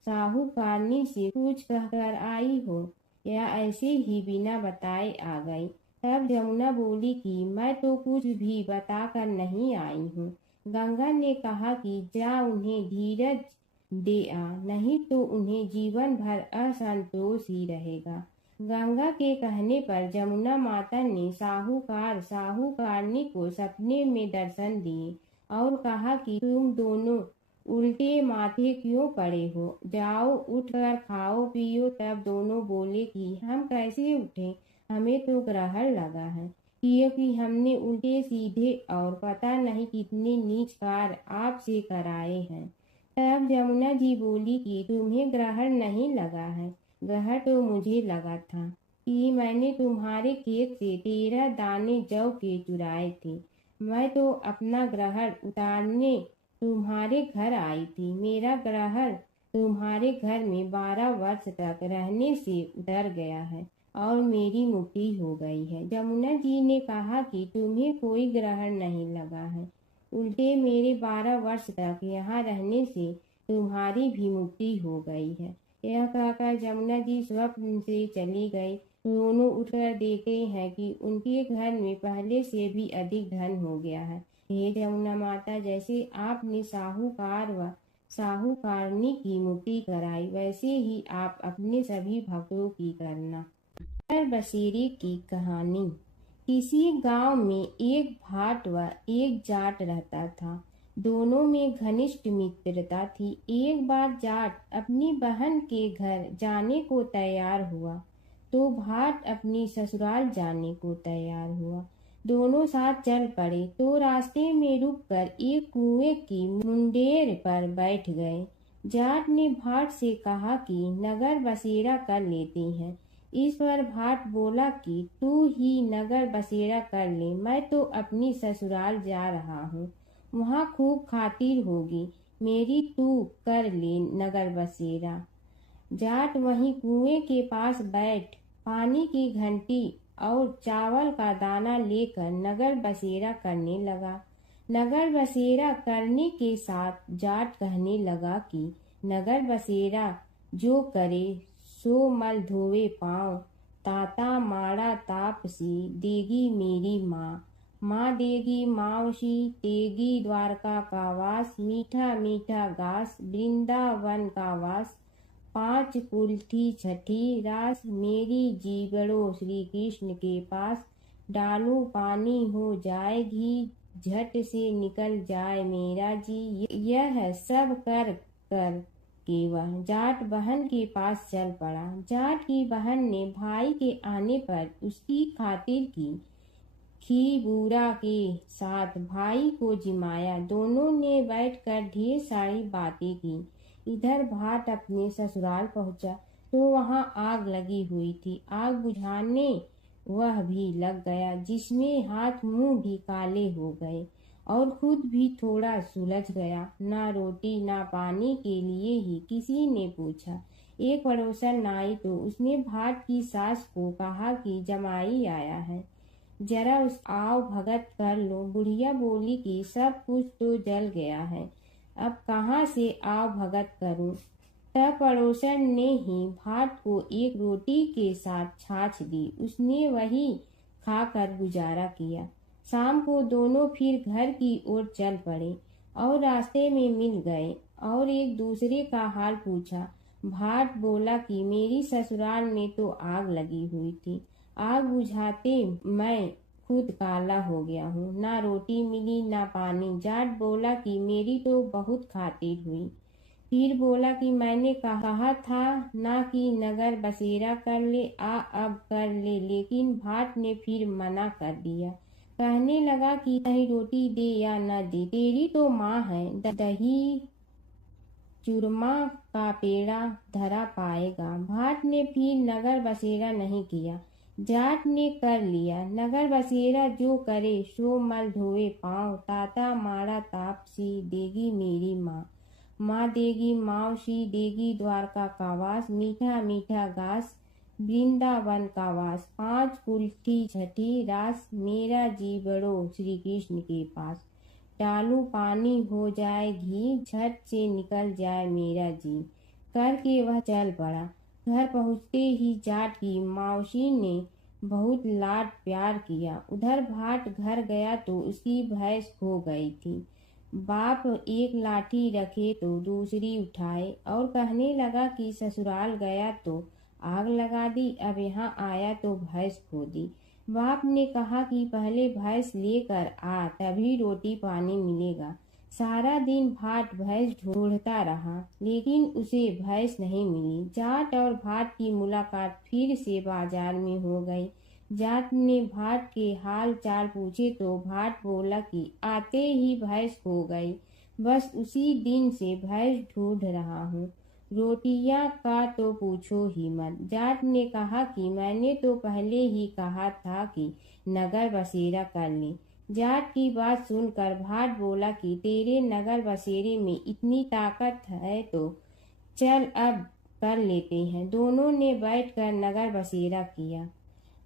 साहूकारनी से कुछ कहकर आई हो या ऐसे ही बिना बताए आ गई। तब जमुना बोली कि मैं तो कुछ भी बताकर नहीं आई हूँ। गंगा ने कहा कि जा उन्हें धीरज दे आ, नहीं तो उन्हें जीवन भर असंतोष ही रहेगा। गंगा के कहने पर जमुना माता ने साहूकारनी को सपने में दर्शन दिए और कहा कि तुम दोनों उल्टे माथे क्यों पड़े हो, जाओ उठकर खाओ पियो। तब दोनों बोले कि हम कैसे उठें, हमें तो ग्रहण लगा है, क्योंकि हमने उल्टे सीधे और पता नहीं कितने नीच कार्य आपसे कराए हैं। तब जमुना जी बोली कि तुम्हें ग्रहण नहीं लगा है, ग्रहण तो मुझे लगा था कि मैंने तुम्हारे खेत से 13 दाने जौ के चुराए थे। मैं तो अपना ग्रहण उतारने तुम्हारे घर आई थी। मेरा ग्रहण तुम्हारे घर में 12 वर्ष तक रहने से उतर गया है और मेरी मुक्ति हो गई है। जमुना जी ने कहा कि तुम्हें कोई ग्रहण नहीं लगा है, उल्टे मेरे 12 वर्ष तक यहाँ रहने से तुम्हारी भी मुक्ति हो गई है। यह कहकर जमुना जी स्वप्न से चली गई। दोनों उठकर देखते हैं कि उनके घर में पहले से भी अधिक धन हो गया है। हे जमुना माता, जैसे आपने साहूकार व साहूकारनी की मुक्ति कराई, वैसे ही आप अपने सभी भक्तों की करना। नगर बसेरे की कहानी। किसी गांव में एक भाट व एक जाट रहता था। दोनों में घनिष्ठ मित्रता थी। एक बार जाट अपनी बहन के घर जाने को तैयार हुआ तो भाट अपनी ससुराल जाने को तैयार हुआ। दोनों साथ चल पड़े तो रास्ते में रुककर एक कुएं की मुंडेर पर बैठ गए। जाट ने भाट से कहा कि नगर बसेरा कर लेते हैं। इस पर भाट बोला कि तू ही नगर बसेरा कर ले, मैं तो अपनी ससुराल जा रहा हूँ, वहाँ खूब खातिर होगी मेरी, तू कर ले नगर बसेरा। जाट वहीं कुएं के पास बैठ पानी की घंटी और चावल का दाना लेकर नगर बसेरा करने लगा। नगर बसेरा करने के साथ जाट कहने लगा कि नगर बसेरा जो करे सो मल धोवे पाँव, ताता माड़ा तापसी देगी मेरी माँ। माँ देगी मावशी तेगी द्वारका का वास, मीठा मीठा घास वृंदावन का वास। पाँच कुल्थी छठी रास मेरी जीवड़ो श्री कृष्ण के पास। डालू पानी हो जाए घी झट से निकल जाए मेरा जी। यह सब कर कर के वह जाट बहन के पास चल पड़ा। जाट की बहन ने भाई के आने पर उसकी खातिर की खीबूरा के साथ भाई को जिमाया। दोनों ने बैठकर ढेर सारी बातें की। इधर भाट अपने ससुराल पहुंचा तो वहां आग लगी हुई थी। आग बुझाने वह भी लग गया, जिसमें हाथ मुंह भी काले हो गए और खुद भी थोड़ा सुलझ गया। ना रोटी ना पानी के लिए ही किसी ने पूछा। एक पड़ोसन आई तो उसने भाट की सास को कहा कि जमाई आया है, जरा उस आओ भगत कर लो। बुढ़िया बोली कि सब कुछ तो जल गया है, अब कहाँ से आओ भगत करूं। तब पड़ोसन ने ही भाट को एक रोटी के साथ छाछ दी। उसने वही खाकर गुजारा किया। शाम को दोनों फिर घर की ओर चल पड़े और रास्ते में मिल गए और एक दूसरे का हाल पूछा। भाट बोला कि मेरी ससुराल में तो आग लगी हुई थी, आग बुझाते मैं खुद काला हो गया हूँ, ना रोटी मिली ना पानी। जाट बोला कि मेरी तो बहुत खातिर हुई। फिर बोला कि मैंने कहा था ना कि नगर बसेरा कर ले, अब कर ले, लेकिन भाट ने फिर मना कर दिया। कहने लगा कि चाहे रोटी दे या न दे, तेरी तो माँ है, दही चूरमा का पेड़ा धरा पाएगा। भाट ने फिर नगर बसेरा नहीं किया, जाट ने कर लिया। नगर बसेरा जो करे सो मल धोवे पाँव, ताता माड़ा तापसी देगी मेरी माँ। माँ देगी मावशी देगी द्वारका का वास, मीठा मीठा घास वृंदावन का वास। पाँच कुल्थी छठी रास मेरा जीवड़ो श्री कृष्ण के पास। डालू पानी हो जाए घी झट से निकल जाए मेरा जी। करके वह चल पड़ा। घर पहुँचते ही जाट की मावशी ने बहुत लाड प्यार किया। उधर भाट घर गया तो उसकी भैंस खो गई थी। बाप एक लाठी रखे तो दूसरी उठाए और कहने लगा कि ससुराल गया तो आग लगा दी, अब यहाँ आया तो भैंस खो दी। बाप ने कहा कि पहले भैंस लेकर आ, तभी रोटी पानी मिलेगा। सारा दिन भाट भैंस ढूंढता रहा, लेकिन उसे भैंस नहीं मिली। जाट और भाट की मुलाकात फिर से बाजार में हो गई। जाट ने भाट के हाल चाल पूछे तो भाट बोला कि आते ही भैंस खो गई, बस उसी दिन से भैंस ढूंढ रहा हूँ। रोटियां का तो पूछो ही मत। जाट ने कहा कि मैंने तो पहले ही कहा था कि नगर बसेरा कर ले। जाट की बात सुनकर भाट बोला कि तेरे नगर बसेरे में इतनी ताकत है तो चल अब कर लेते हैं। दोनों ने बैठकर नगर बसेरा किया।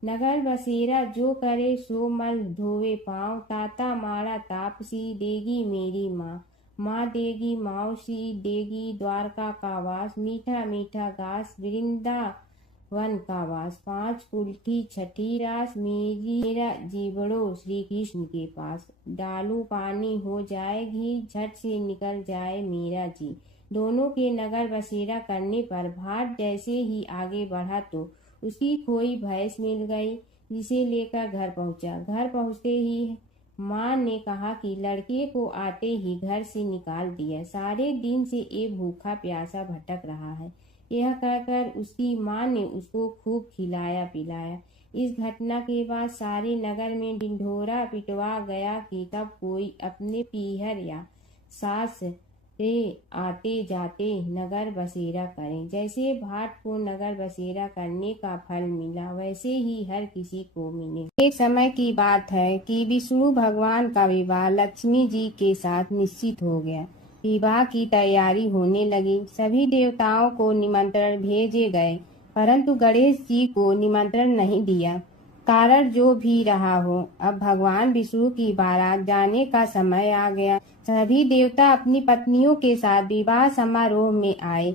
नगर बसेरा जो करे सो मल धोवे पाँव, ताता माड़ा तापसी देगी मेरी माँ। माँ देगी मावशी देगी द्वारका का वास, मीठा मीठा घास वृंदावन का वास। पाँच कुल्थी छठी रास मेरा जीवड़ो श्री कृष्ण के पास। डालू पानी हो जाए घी झट से निकल जाए मेरा जी। दोनों के नगर बसेरा करने पर भाट जैसे ही आगे बढ़ा तो उसकी खोई भैंस मिल गई, जिसे लेकर घर पहुंचा। घर पहुंचते ही माँ ने कहा कि लड़के को आते ही घर से निकाल दिया, सारे दिन से ये भूखा प्यासा भटक रहा है। यह कहकर उसकी माँ ने उसको खूब खिलाया पिलाया। इस घटना के बाद सारे नगर में ढिंढोरा पिटवा गया कि कब कोई अपने पीहर या सास से आते जाते नगर बसेरा करें। जैसे भाट को नगर बसेरा करने का फल मिला, वैसे ही हर किसी को मिले। एक समय की बात है कि विष्णु भगवान का विवाह लक्ष्मी जी के साथ निश्चित हो गया। विवाह की तैयारी होने लगी। सभी देवताओं को निमंत्रण भेजे गए, परंतु गणेश जी को निमंत्रण नहीं दिया। कारण जो भी रहा हो, अब भगवान विष्णु की बारात जाने का समय आ गया। सभी देवता अपनी पत्नियों के साथ विवाह समारोह में आए।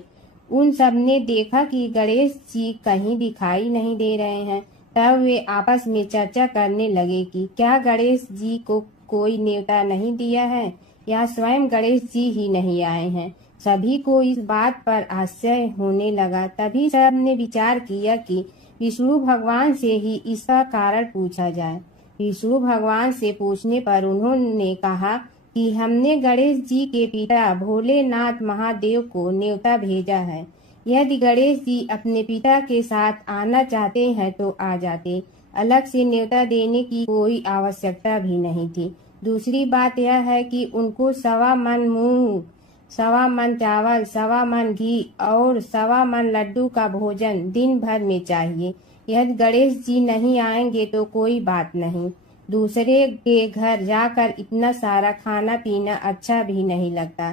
उन सब ने देखा कि गणेश जी कहीं दिखाई नहीं दे रहे हैं। तब वे आपस में चर्चा करने लगे कि क्या गणेश जी को कोई न्योता नहीं दिया है या स्वयं गणेश जी ही नहीं आए हैं। सभी को इस बात पर आश्चर्य होने लगा। तभी सब ने विचार किया कि विष्णु भगवान से ही इसका कारण पूछा जाए। विष्णु भगवान से पूछने पर उन्होंने कहा कि हमने गणेश जी के पिता भोलेनाथ महादेव को न्योता भेजा है। यदि गणेश जी अपने पिता के साथ आना चाहते हैं तो आ जाते, अलग से न्योता देने की कोई आवश्यकता भी नहीं थी। दूसरी बात यह है कि उनको 1.25 मन मूंग, 1.25 मन चावल, 1.25 मन घी और 1.25 मन लड्डू का भोजन दिन भर में चाहिए। यदि गणेश जी नहीं आएंगे तो कोई बात नहीं, दूसरे के घर जाकर इतना सारा खाना पीना अच्छा भी नहीं लगता।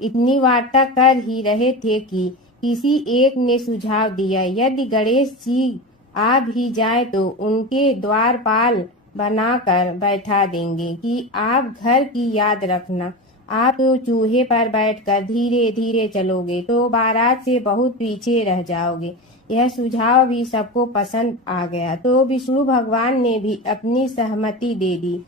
इतनी वार्ता कर ही रहे थे कि किसी एक ने सुझाव दिया, यदि गणेश जी आ भी जाए तो उनके द्वारपाल बनाकर बैठा देंगे कि आप घर की याद रखना। आप तो चूहे पर बैठकर धीरे धीरे चलोगे तो बारात से बहुत पीछे रह जाओगे। यह सुझाव भी सबको पसंद आ गया तो विष्णु भगवान ने भी अपनी सहमति दे दी।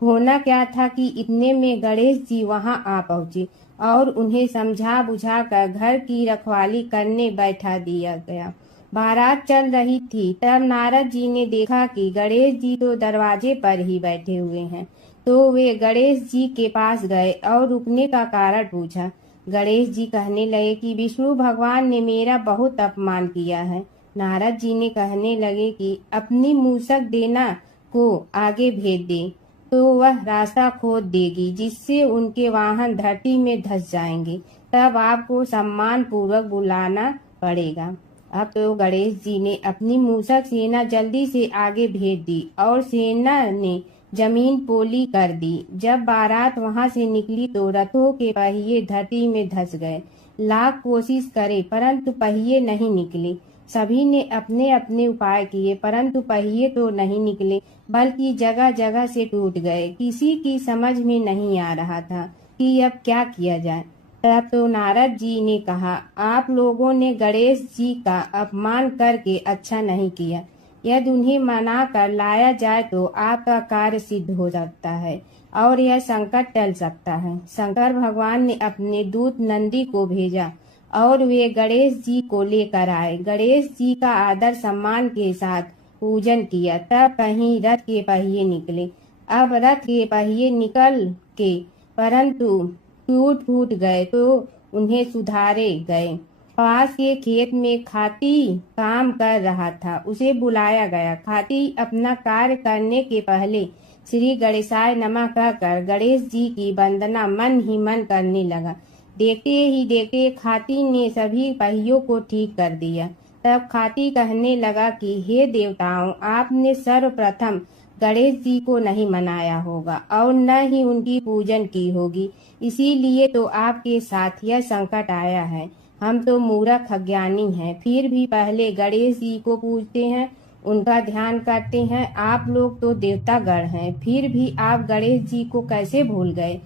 होना क्या था कि इतने में गणेश जी वहां आ पहुंचे और उन्हें समझा बुझा कर घर की रखवाली करने बैठा दिया गया। बारात चल रही थी, तब नारद जी ने देखा कि गणेश जी तो दरवाजे पर ही बैठे हुए हैं। तो वे गणेश जी के पास गए और रुकने का कारण पूछा। गणेश जी कहने लगे कि विष्णु भगवान ने मेरा बहुत अपमान किया है। नारद जी ने कहने लगे कि अपनी मूसक देना को आगे भेज दे तो वह रास्ता खोद देगी, जिससे उनके वाहन धरती में धंस जाएंगे। तब आपको सम्मान पूर्वक बुलाना पड़ेगा। अब तो गणेश जी ने अपनी मूसक सेना जल्दी से आगे भेज दी और सेना ने जमीन पोली कर दी। जब बारात वहां से निकली तो रथों के पहिए धरती में धंस गए। लाख कोशिश करे परंतु पहिए नहीं निकले। सभी ने अपने अपने उपाय किए परंतु पहिए तो नहीं निकले, बल्कि जगह जगह से टूट गए। किसी की समझ में नहीं आ रहा था कि अब क्या किया जाए। तब तो नारद जी ने कहा, आप लोगों ने गणेश जी का अपमान करके अच्छा नहीं किया। यदि उन्हें मना कर लाया जाए तो आपका कार्य सिद्ध हो सकता है और यह संकट टल सकता है। शंकर भगवान ने अपने दूत नंदी को भेजा और वे गणेश जी को लेकर आए। गणेश जी का आदर सम्मान के साथ पूजन किया। तब कहीं रथ के पहिए निकले। अब रथ के पहिए निकल के परंतु टूट फूट गए तो उन्हें सुधारे गए। पास के खेत में खाती काम कर रहा था, उसे बुलाया गया। खाती अपना कार्य करने के पहले श्री गणेशाय नमः कहकर गणेश जी की वंदना मन ही मन करने लगा। देखते ही देखते खाती ने सभी पहियों को ठीक कर दिया। तब खाती कहने लगा कि हे देवताओं, आपने सर्वप्रथम गणेश जी को नहीं मनाया होगा और न ही उनकी पूजन की होगी, इसीलिए तो आपके साथ यह संकट आया है। हम तो मूर्ख अज्ञानी हैं, फिर भी पहले गणेश जी को पूजते हैं, उनका ध्यान करते हैं। आप लोग तो देवतागण हैं, फिर भी आप गणेश जी को कैसे भूल गए।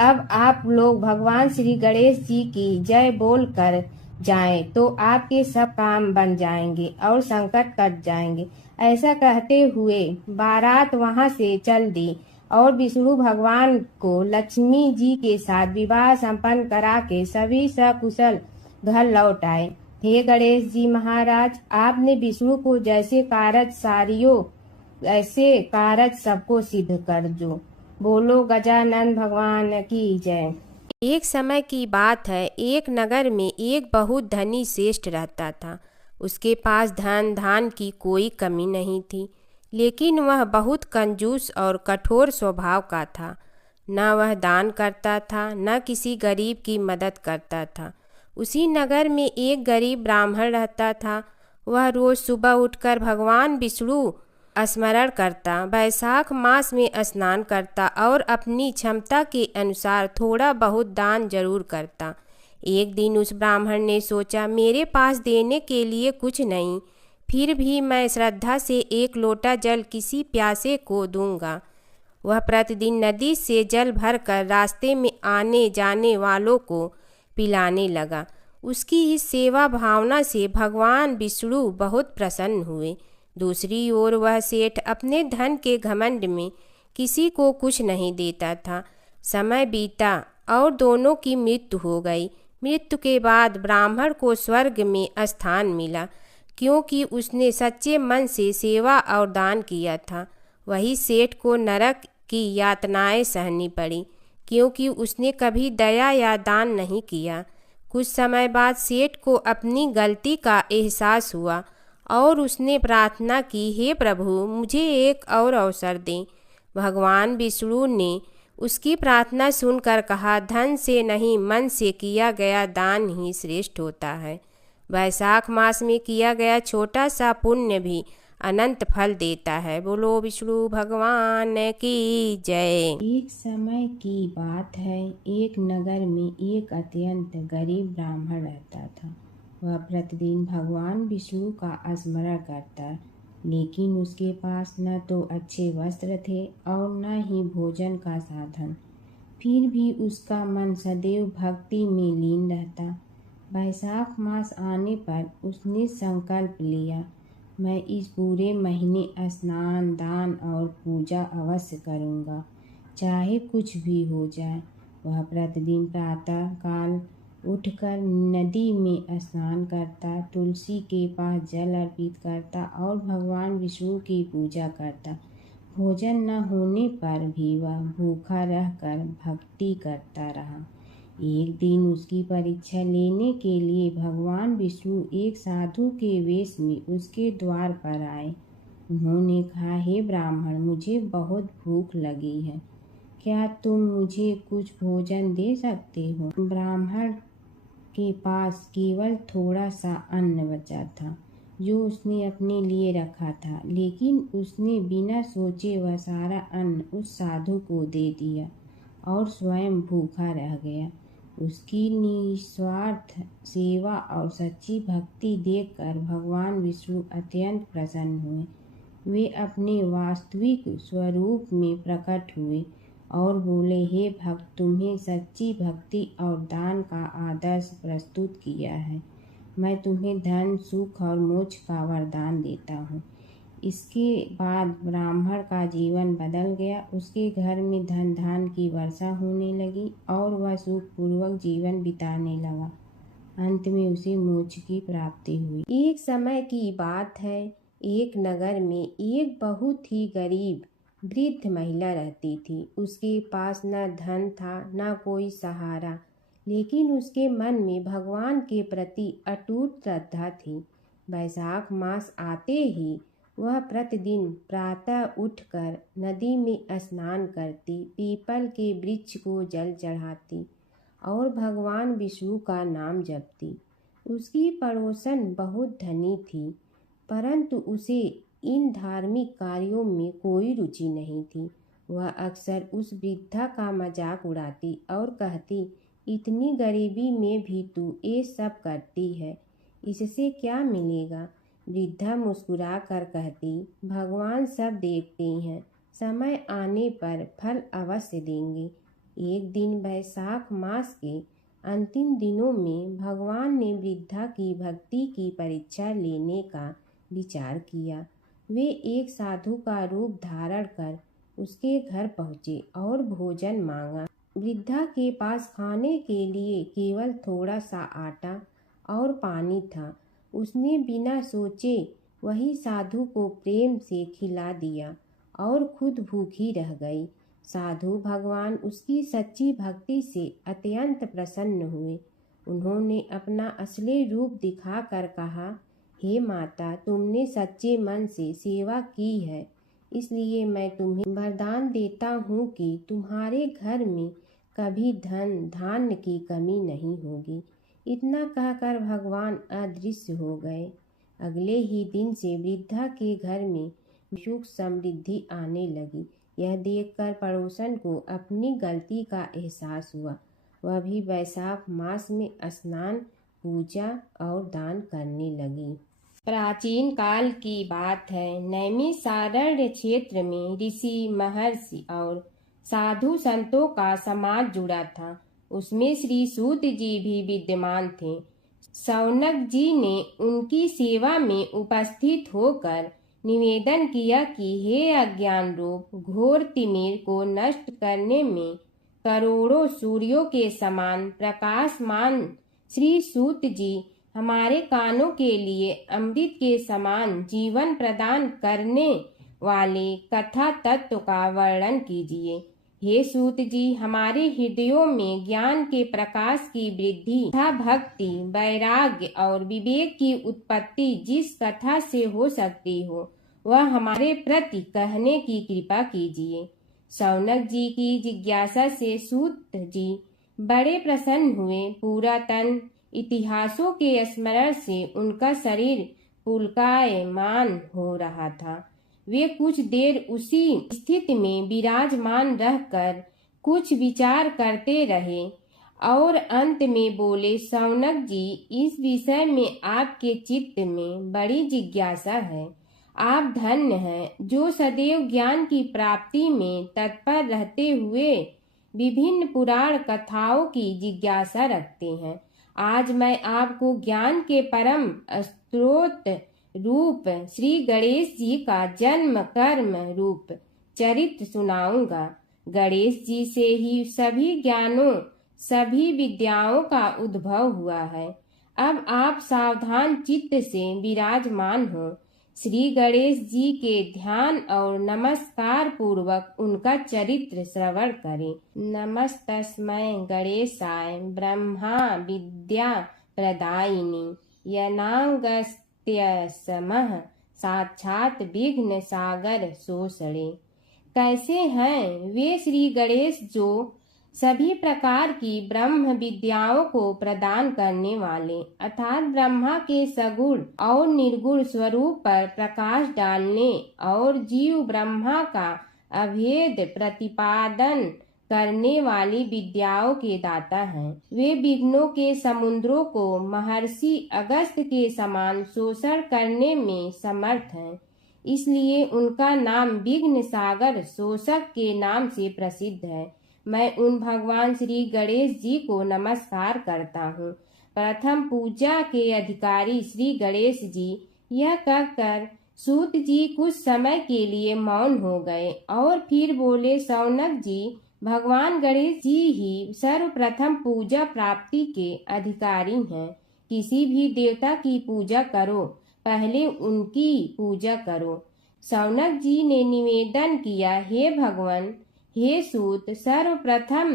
अब आप लोग भगवान श्री गणेश जी की जय बोल कर जाएं तो आपके सब काम बन जाएंगे और संकट कट जाएंगे। ऐसा कहते हुए बारात वहां से चल दी और विष्णु भगवान को लक्ष्मी जी के साथ विवाह संपन्न करा के सभी सकुशल घर लौट आए। हे गणेश जी महाराज, आपने विष्णु को जैसे कारज सारियो ऐसे कारज सबको सिद्ध कर जो। बोलो गजानन भगवान की जय। एक समय की बात है, एक नगर में एक बहुत धनी श्रेष्ठ रहता था। उसके पास धन धान की कोई कमी नहीं थी, लेकिन वह बहुत कंजूस और कठोर स्वभाव का था। न वह दान करता था, न किसी गरीब की मदद करता था। उसी नगर में एक गरीब ब्राह्मण रहता था। वह रोज सुबह उठकर भगवान विष्णु स्मरण करता, वैशाख मास में स्नान करता और अपनी क्षमता के अनुसार थोड़ा बहुत दान जरूर करता। एक दिन उस ब्राह्मण ने सोचा, मेरे पास देने के लिए कुछ नहीं, फिर भी मैं श्रद्धा से एक लोटा जल किसी प्यासे को दूंगा। वह प्रतिदिन नदी से जल भरकर रास्ते में आने जाने वालों को पिलाने लगा। उसकी इस सेवा भावना से भगवान विष्णु बहुत प्रसन्न हुए। दूसरी ओर वह सेठ अपने धन के घमंड में किसी को कुछ नहीं देता था। समय बीता और दोनों की मृत्यु हो गई। मृत्यु के बाद ब्राह्मण को स्वर्ग में स्थान मिला, क्योंकि उसने सच्चे मन से सेवा और दान किया था। वही सेठ को नरक की यातनाएं सहनी पड़ी, क्योंकि उसने कभी दया या दान नहीं किया। कुछ समय बाद सेठ को अपनी गलती का एहसास हुआ और उसने प्रार्थना की, हे प्रभु, मुझे एक और अवसर दें। भगवान विष्णु ने उसकी प्रार्थना सुनकर कहा, धन से नहीं, मन से किया गया दान ही श्रेष्ठ होता है। वैशाख मास में किया गया छोटा सा पुण्य भी अनंत फल देता है। बोलो विष्णु भगवान की जय। एक समय की बात है, एक नगर में एक अत्यंत गरीब ब्राह्मण रहता था। वह प्रतिदिन भगवान विष्णु का स्मरण करता, लेकिन उसके पास न तो अच्छे वस्त्र थे और न ही भोजन का साधन। फिर भी उसका मन सदैव भक्ति में लीन रहता। वैशाख मास आने पर उसने संकल्प लिया, मैं इस पूरे महीने स्नान, दान और पूजा अवश्य करूँगा, चाहे कुछ भी हो जाए। वह प्रतिदिन प्रातः काल उठकर नदी में स्नान करता, तुलसी के पास जल अर्पित करता और भगवान विष्णु की पूजा करता। भोजन न होने पर भी वह भूखा रहकर भक्ति करता रहा। एक दिन उसकी परीक्षा लेने के लिए भगवान विष्णु एक साधु के वेश में उसके द्वार पर आए। उन्होंने कहा, हे ब्राह्मण, मुझे बहुत भूख लगी है, क्या तुम मुझे कुछ भोजन दे सकते हो? ब्राह्मण के पास केवल थोड़ा सा अन्न बचा था, जो उसने अपने लिए रखा था, लेकिन उसने बिना सोचे वह सारा अन्न उस साधु को दे दिया और स्वयं भूखा रह गया। उसकी निस्वार्थ सेवा और सच्ची भक्ति देखकर भगवान विष्णु अत्यंत प्रसन्न हुए। वे अपने वास्तविक स्वरूप में प्रकट हुए और बोले, हे भक्त, तुम्हें सच्ची भक्ति और दान का आदर्श प्रस्तुत किया है। मैं तुम्हें धन, सुख और मोक्ष का वरदान देता हूँ। इसके बाद ब्राह्मण का जीवन बदल गया। उसके घर में धन धान की वर्षा होने लगी और वह सुखपूर्वक जीवन बिताने लगा। अंत में उसे मोक्ष की प्राप्ति हुई। एक समय की बात है, एक नगर में एक बहुत ही गरीब वृद्ध महिला रहती थी। उसके पास न धन था न कोई सहारा, लेकिन उसके मन में भगवान के प्रति अटूट श्रद्धा थी। वैशाख मास आते ही वह प्रतिदिन प्रातः उठकर नदी में स्नान करती, पीपल के वृक्ष को जल चढ़ाती और भगवान विष्णु का नाम जपती। उसकी पड़ोसन बहुत धनी थी, परंतु उसे इन धार्मिक कार्यों में कोई रुचि नहीं थी। वह अक्सर उस वृद्धा का मजाक उड़ाती और कहती, इतनी गरीबी में भी तू ये सब करती है, इससे क्या मिलेगा? वृद्धा मुस्कुरा कर कहती, भगवान सब देखते हैं, समय आने पर फल अवश्य देंगे। एक दिन वैशाख मास के अंतिम दिनों में भगवान ने वृद्धा की भक्ति की परीक्षा लेने का विचार किया। वे एक साधु का रूप धारण कर उसके घर पहुँचे और भोजन मांगा। वृद्धा के पास खाने के लिए केवल थोड़ा सा आटा और पानी था। उसने बिना सोचे वही साधु को प्रेम से खिला दिया और खुद भूखी रह गई। साधु भगवान उसकी सच्ची भक्ति से अत्यंत प्रसन्न हुए। उन्होंने अपना असली रूप दिखाकर कहा, हे माता, तुमने सच्चे मन से सेवा की है, इसलिए मैं तुम्हें वरदान देता हूँ कि तुम्हारे घर में कभी धन धान्य की कमी नहीं होगी। इतना कहकर भगवान अदृश्य हो गए। अगले ही दिन से वृद्धा के घर में सुख समृद्धि आने लगी। यह देखकर पड़ोसन को अपनी गलती का एहसास हुआ। वह भी वैशाख मास में स्नान, पूजा और दान करने लगी। प्राचीन काल की बात है। नैमिषारण्य क्षेत्र में ऋषि, महर्षि और साधु संतों का समाज जुड़ा था। उसमें श्री सूत जी भी विद्यमान थे। शौनक जी ने उनकी सेवा में उपस्थित होकर निवेदन किया कि हे अज्ञान रूप घोर तिमिर को नष्ट करने में करोड़ों सूर्यों के समान प्रकाशमान श्री सूत जी हमारे कानों के लिए अमृत के समान जीवन प्रदान करने वाले कथा तत्व का वर्णन कीजिए। हे सूत जी, हमारे हृदयों में ज्ञान के प्रकाश की वृद्धि तथा भक्ति, वैराग्य और विवेक की उत्पत्ति जिस कथा से हो सकती हो वह हमारे प्रति कहने की कृपा कीजिए। शौनक जी की जिज्ञासा से सूत जी बड़े प्रसन्न हुए। पुरातन इतिहासों के स्मरण से उनका शरीर पुलकायमान हो रहा था। वे कुछ देर उसी स्थिति में विराजमान रहकर कुछ विचार करते रहे और अंत में बोले, शौनक जी, इस विषय में आपके चित्त में बड़ी जिज्ञासा है। आप धन्य हैं जो सदैव ज्ञान की प्राप्ति में तत्पर रहते हुए विभिन्न पुराण कथाओं की जिज्ञासा रखते हैं। आज मैं आपको ज्ञान के परम स्रोत रूप श्री गणेश जी का जन्म कर्म रूप चरित्र सुनाऊंगा। गणेश जी से ही सभी ज्ञानों, सभी विद्याओं का उद्भव हुआ है। अब आप सावधान चित्त से विराजमान हो। श्री गणेश जी के ध्यान और नमस्कार पूर्वक उनका चरित्र श्रवण करें। नमस्तस्मै गणेशाय ब्रह्मा विद्या प्रदायिनी यनागस्त्यसमः साक्षात विघ्न सागर सोषणे। कैसे हैं वे श्री गणेश जो सभी प्रकार की ब्रह्म विद्याओं को प्रदान करने वाले अर्थात ब्रह्मा के सगुण और निर्गुण स्वरूप पर प्रकाश डालने और जीव ब्रह्मा का अभेद प्रतिपादन करने वाली विद्याओं के दाता हैं। वे विघ्नों के समुद्रों को महर्षि अगस्त्य के समान शोषण करने में समर्थ हैं। इसलिए उनका नाम विघ्न सागर शोषक के नाम से प्रसिद्ध है। मैं उन भगवान श्री गणेश जी को नमस्कार करता हूँ। प्रथम पूजा के अधिकारी श्री गणेश जी, यह कहकर सूत जी कुछ समय के लिए मौन हो गए और फिर बोले, शौनक जी, भगवान गणेश जी ही सर्वप्रथम पूजा प्राप्ति के अधिकारी हैं। किसी भी देवता की पूजा करो, पहले उनकी पूजा करो। शौनक जी ने निवेदन किया, हे भगवान, हे सूत, सर्वप्रथम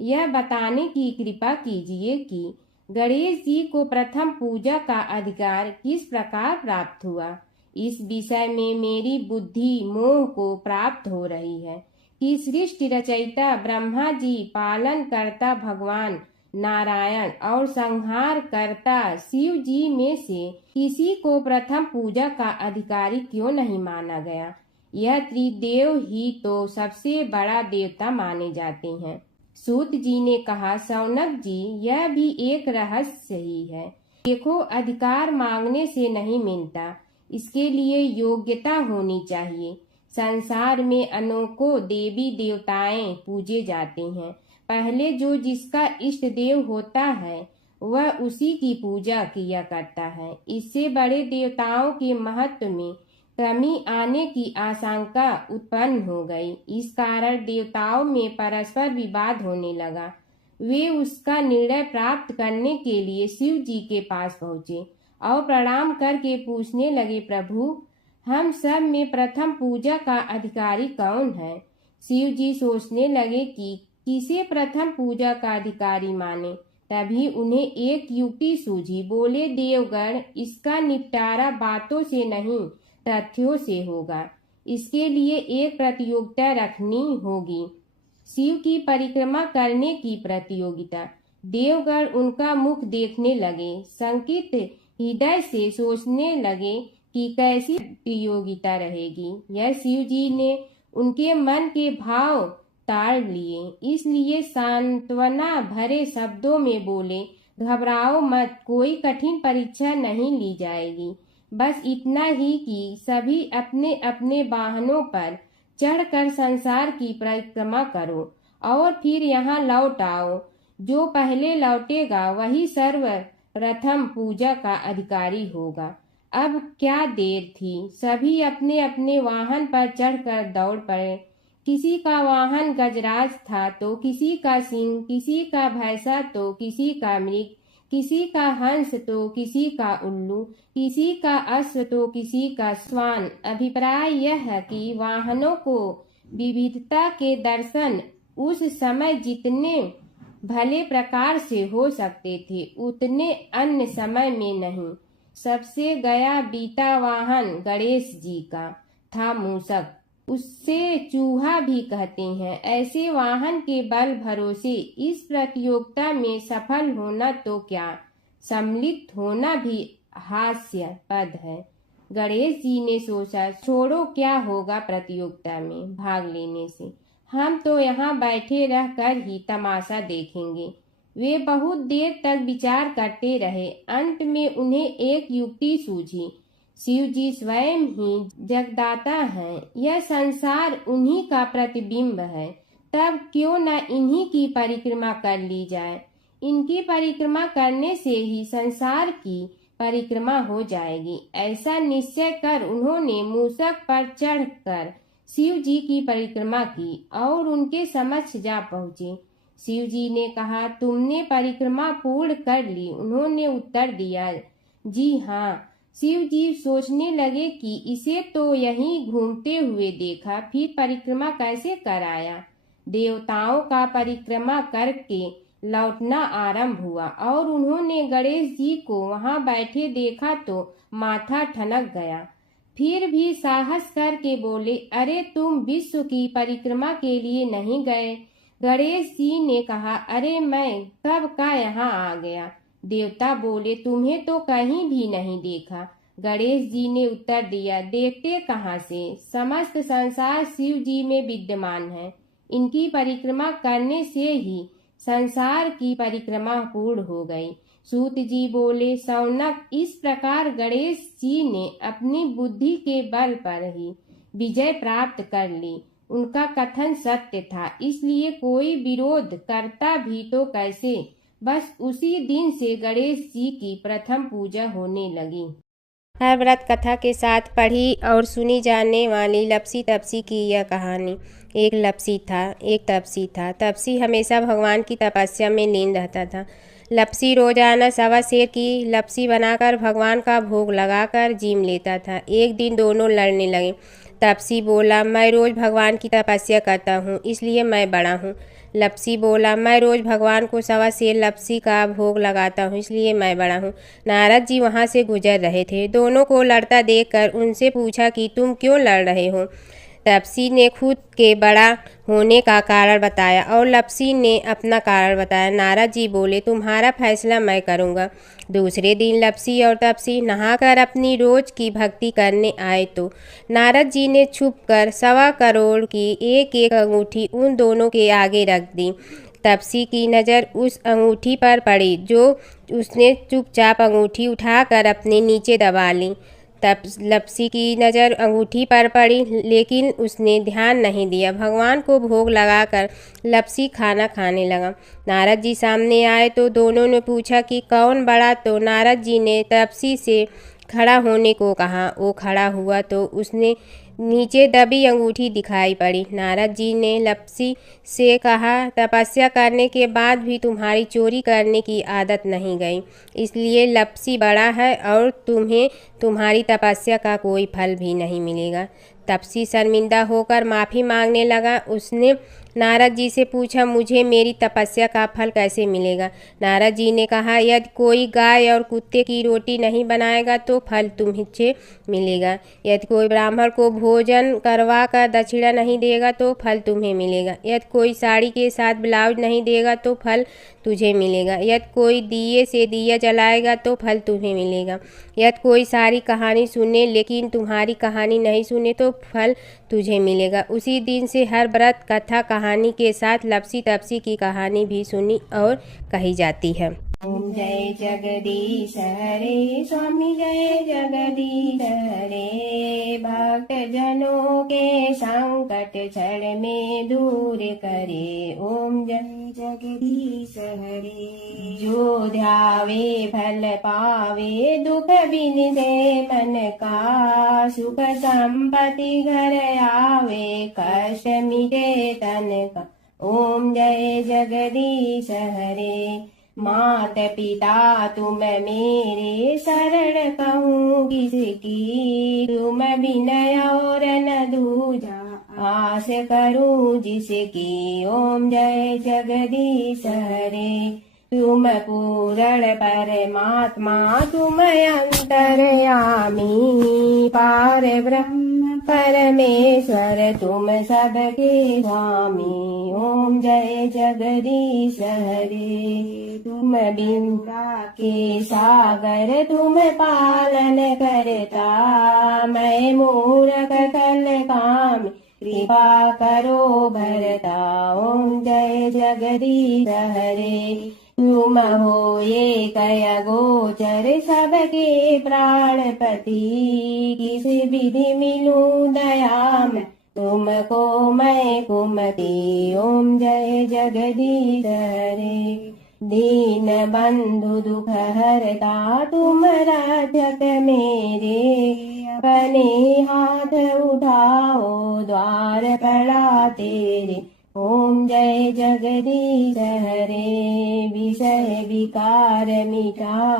यह बताने की कृपा कीजिए कि गणेश जी को प्रथम पूजा का अधिकार किस प्रकार प्राप्त हुआ। इस विषय में मेरी बुद्धि मोह को प्राप्त हो रही है कि सृष्टि रचयिता ब्रह्मा जी, पालन करता भगवान नारायण और संहार करता शिव जी में से किसी को प्रथम पूजा का अधिकारी क्यों नहीं माना गया। यह त्रिदेव ही तो सबसे बड़ा देवता माने जाते हैं। सूत जी ने कहा, शौनक जी, यह भी एक रहस्य ही है। देखो, अधिकार मांगने से नहीं मिलता, इसके लिए योग्यता होनी चाहिए। संसार में अनेकों देवी देवताएं पूजे जाते हैं। पहले जो जिसका इष्ट देव होता है वह उसी की पूजा किया करता है। इससे बड़े देवताओं के महत्व में कमी आने की आशंका उत्पन्न हो गई। इस कारण देवताओं में परस्पर विवाद होने लगा। वे उसका निर्णय प्राप्त करने के लिए शिव जी के पास पहुँचे और प्रणाम करके पूछने लगे, प्रभु, हम सब में प्रथम पूजा का अधिकारी कौन है। शिव जी सोचने लगे कि किसे प्रथम पूजा का अधिकारी माने। तभी उन्हें एक युक्ति सूझी। बोले, देवगण, इसका निपटारा बातों से नहीं तथ्यों से होगा। इसके लिए एक प्रतियोगिता रखनी होगी, शिव की परिक्रमा करने की प्रतियोगिता। देवगण उनका मुख देखने लगे, शंकित हृदय से सोचने लगे कि कैसी प्रतियोगिता रहेगी। यह शिव जी ने उनके मन के भाव ताड़ लिए, इसलिए सांत्वना भरे शब्दों में बोले, घबराओ मत, कोई कठिन परीक्षा नहीं ली जाएगी। बस इतना ही कि सभी अपने अपने वाहनों पर चढ़कर संसार की परिक्रमा करो और फिर यहाँ लौट आओ। जो पहले लौटेगा वही सर्वप्रथम पूजा का अधिकारी होगा। अब क्या देर थी, सभी अपने अपने वाहन पर चढ़कर दौड़ पड़े। किसी का वाहन गजराज था तो किसी का सिंह, किसी का भैंसा तो किसी का मृग, किसी का हंस तो किसी का उल्लू, किसी का अश्व तो किसी का श्वान। अभिप्राय यह है कि वाहनों को विविधता के दर्शन उस समय जितने भले प्रकार से हो सकते थे उतने अन्य समय में नहीं। सबसे गया बीता वाहन गणेश जी का था मूषक, उससे चूहा भी कहते हैं। ऐसे वाहन के बल भरोसे इस प्रतियोगिता में सफल होना तो क्या, सम्मिलित होना भी हास्यास्पद है। गणेश जी ने सोचा, छोड़ो, क्या होगा प्रतियोगिता में भाग लेने से, हम तो यहाँ बैठे रह कर ही तमाशा देखेंगे। वे बहुत देर तक विचार करते रहे। अंत में उन्हें एक युक्ति सूझी। शिव जी स्वयं ही जगदाता हैं, यह संसार उन्हीं का प्रतिबिंब है, तब क्यों न इन्हीं की परिक्रमा कर ली जाए। इनकी परिक्रमा करने से ही संसार की परिक्रमा हो जाएगी। ऐसा निश्चय कर उन्होंने मूषक पर चढ़कर शिव जी की परिक्रमा की और उनके समक्ष जा पहुँचे। शिव जी ने कहा, तुमने परिक्रमा पूर्ण कर ली? उन्होंने उत्तर दिया, जी हाँ। शिव जी सोचने लगे कि इसे तो यहीं घूमते हुए देखा, फिर परिक्रमा कैसे कराया। देवताओं का परिक्रमा करके लौटना आरंभ हुआ और उन्होंने गणेश जी को वहां बैठे देखा तो माथा ठनक गया। फिर भी साहस करके बोले, अरे तुम विश्व की परिक्रमा के लिए नहीं गए? गणेश जी ने कहा, अरे मैं कब का यहाँ आ गया। देवता बोले, तुम्हें तो कहीं भी नहीं देखा। गणेश जी ने उत्तर दिया, देखते कहाँ से, समस्त संसार शिव जी में विद्यमान है। इनकी परिक्रमा करने से ही संसार की परिक्रमा पूर्ण हो गई। सूत जी बोले, शौनक, इस प्रकार गणेश जी ने अपनी बुद्धि के बल पर ही विजय प्राप्त कर ली। उनका कथन सत्य था, इसलिए कोई विरोध करता भी तो कैसे। बस उसी दिन से गणेश जी की प्रथम पूजा होने लगी। हर व्रत कथा के साथ पढ़ी और सुनी जाने वाली लपसी तपसी की यह कहानी। एक लपसी था, एक तपसी था। तपसी हमेशा भगवान की तपस्या में लीन रहता था। लपसी रोजाना सवा सेर की लपसी बनाकर भगवान का भोग लगाकर जीम लेता था। एक दिन दोनों लड़ने लगे। तपसी बोला, मैं रोज भगवान की तपस्या करता हूँ, इसलिए मैं बड़ा हूँ। लपसी बोला, मैं रोज भगवान को सवा सेर लपसी का भोग लगाता हूँ, इसलिए मैं बड़ा हूँ। नारद जी वहाँ से गुजर रहे थे। दोनों को लड़ता देखकर उनसे पूछा कि तुम क्यों लड़ रहे हो। तपसी ने खुद के बड़ा होने का कारण बताया और लपसी ने अपना कारण बताया। नारद जी बोले, तुम्हारा फैसला मैं करूँगा। दूसरे दिन लपसी और तपसी नहाकर अपनी रोज की भक्ति करने आए तो नारद जी ने छुपकर 1.25 करोड़ की एक एक अंगूठी उन दोनों के आगे रख दी। तपसी की नज़र उस अंगूठी पर पड़ी जो उसने चुपचाप अंगूठी उठाकर अपने नीचे दबा ली। तब लपसी की नज़र अंगूठी पर पड़ी, लेकिन उसने ध्यान नहीं दिया। भगवान को भोग लगाकर लपसी खाना खाने लगा। नारद जी सामने आए तो दोनों ने पूछा कि कौन बड़ा, तो नारद जी ने तपसी से खड़ा होने को कहा। वो खड़ा हुआ तो उसने नीचे दबी अंगूठी दिखाई पड़ी। नारद जी ने लपसी से कहा, तपस्या करने के बाद भी तुम्हारी चोरी करने की आदत नहीं गई, इसलिए लपसी बड़ा है और तुम्हें तुम्हारी तपस्या का कोई फल भी नहीं मिलेगा। तपसी शर्मिंदा होकर माफ़ी मांगने लगा। उसने नारद जी से पूछा, मुझे मेरी तपस्या का फल कैसे मिलेगा। नारद जी ने कहा, यदि कोई गाय और कुत्ते की रोटी नहीं बनाएगा तो फल तुम्हें मिलेगा। यदि कोई ब्राह्मण को भोजन करवा कर दक्षिणा नहीं देगा तो फल तुम्हें मिलेगा। यदि कोई साड़ी के साथ ब्लाउज नहीं देगा तो फल तुझे मिलेगा। यदि कोई दिए से दिया जलाएगा तो फल तुम्हें मिलेगा। यदि कोई सारी कहानी सुने लेकिन तुम्हारी कहानी नहीं सुने तो फल तुझे मिलेगा। उसी दिन से हर व्रत कथा कहानी के साथ लपसी तपसी की कहानी भी सुनी और कही जाती है। ओम जय जगदीश हरे स्वामी जय जगदीश हरे। भक्त जनों के संकट क्षण में दूर करे। ओम जय जगदीश हरे। जो ध्यावे फल पावे दुख बिन दे मन का। सुख संपत्ति घर आवे कष्ट मिटे तन का। ओम जय जगदीश हरे। मात पिता तुम मेरे शरण कहूँ किसकी। तुम विनय और न दूजा आस करूँ जिसकी। ओम जय जगदीश हरे। तुम पूर्ण परमात्मा तुम अंतर्यामी। पार ब्रह्म परमेश्वर तुम सबके स्वामी। ओम जय जगदीश हरे। तुम बिंदा के सागर तुम पालन करता। मैं मूर्ख कल काम कृपा करो भरता। ओम जय जगदीश हरे। तुम हो ये कय गोचर सबके प्राणपति। किस विधि मिलूं दया में तुमको मैं कुमति। ओम जय जगदीश हरे। दीन बंधु दुख हरता तुम रक्षक मेरे। अपने हाथ उठाओ द्वार पड़ा तेरे। ओम जय जगदीश हरे। विषय विकार मिटा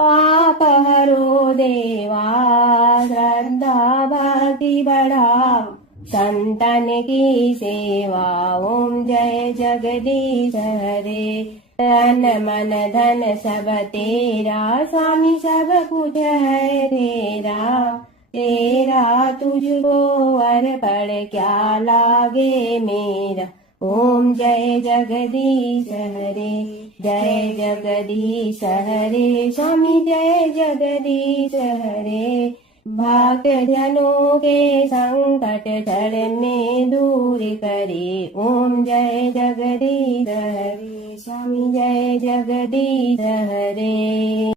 पाप हरो देवा। श्रद्धा भक्ति बढ़ाओ संतन की सेवा। ओम जय जगदीश हरे। तन मन धन सब तेरा स्वामी सब कुछ है तेरा। तेरा तुझको अर्पण क्या लागे मेरा। ओम जय जगदीश हरे। जय जगदीश हरे स्वामी जय जगदीश हरे। भक्त जनों के संकट क्षण में दूर करे। ओम जय जगदीश हरे स्वामी जय जगदीश हरे।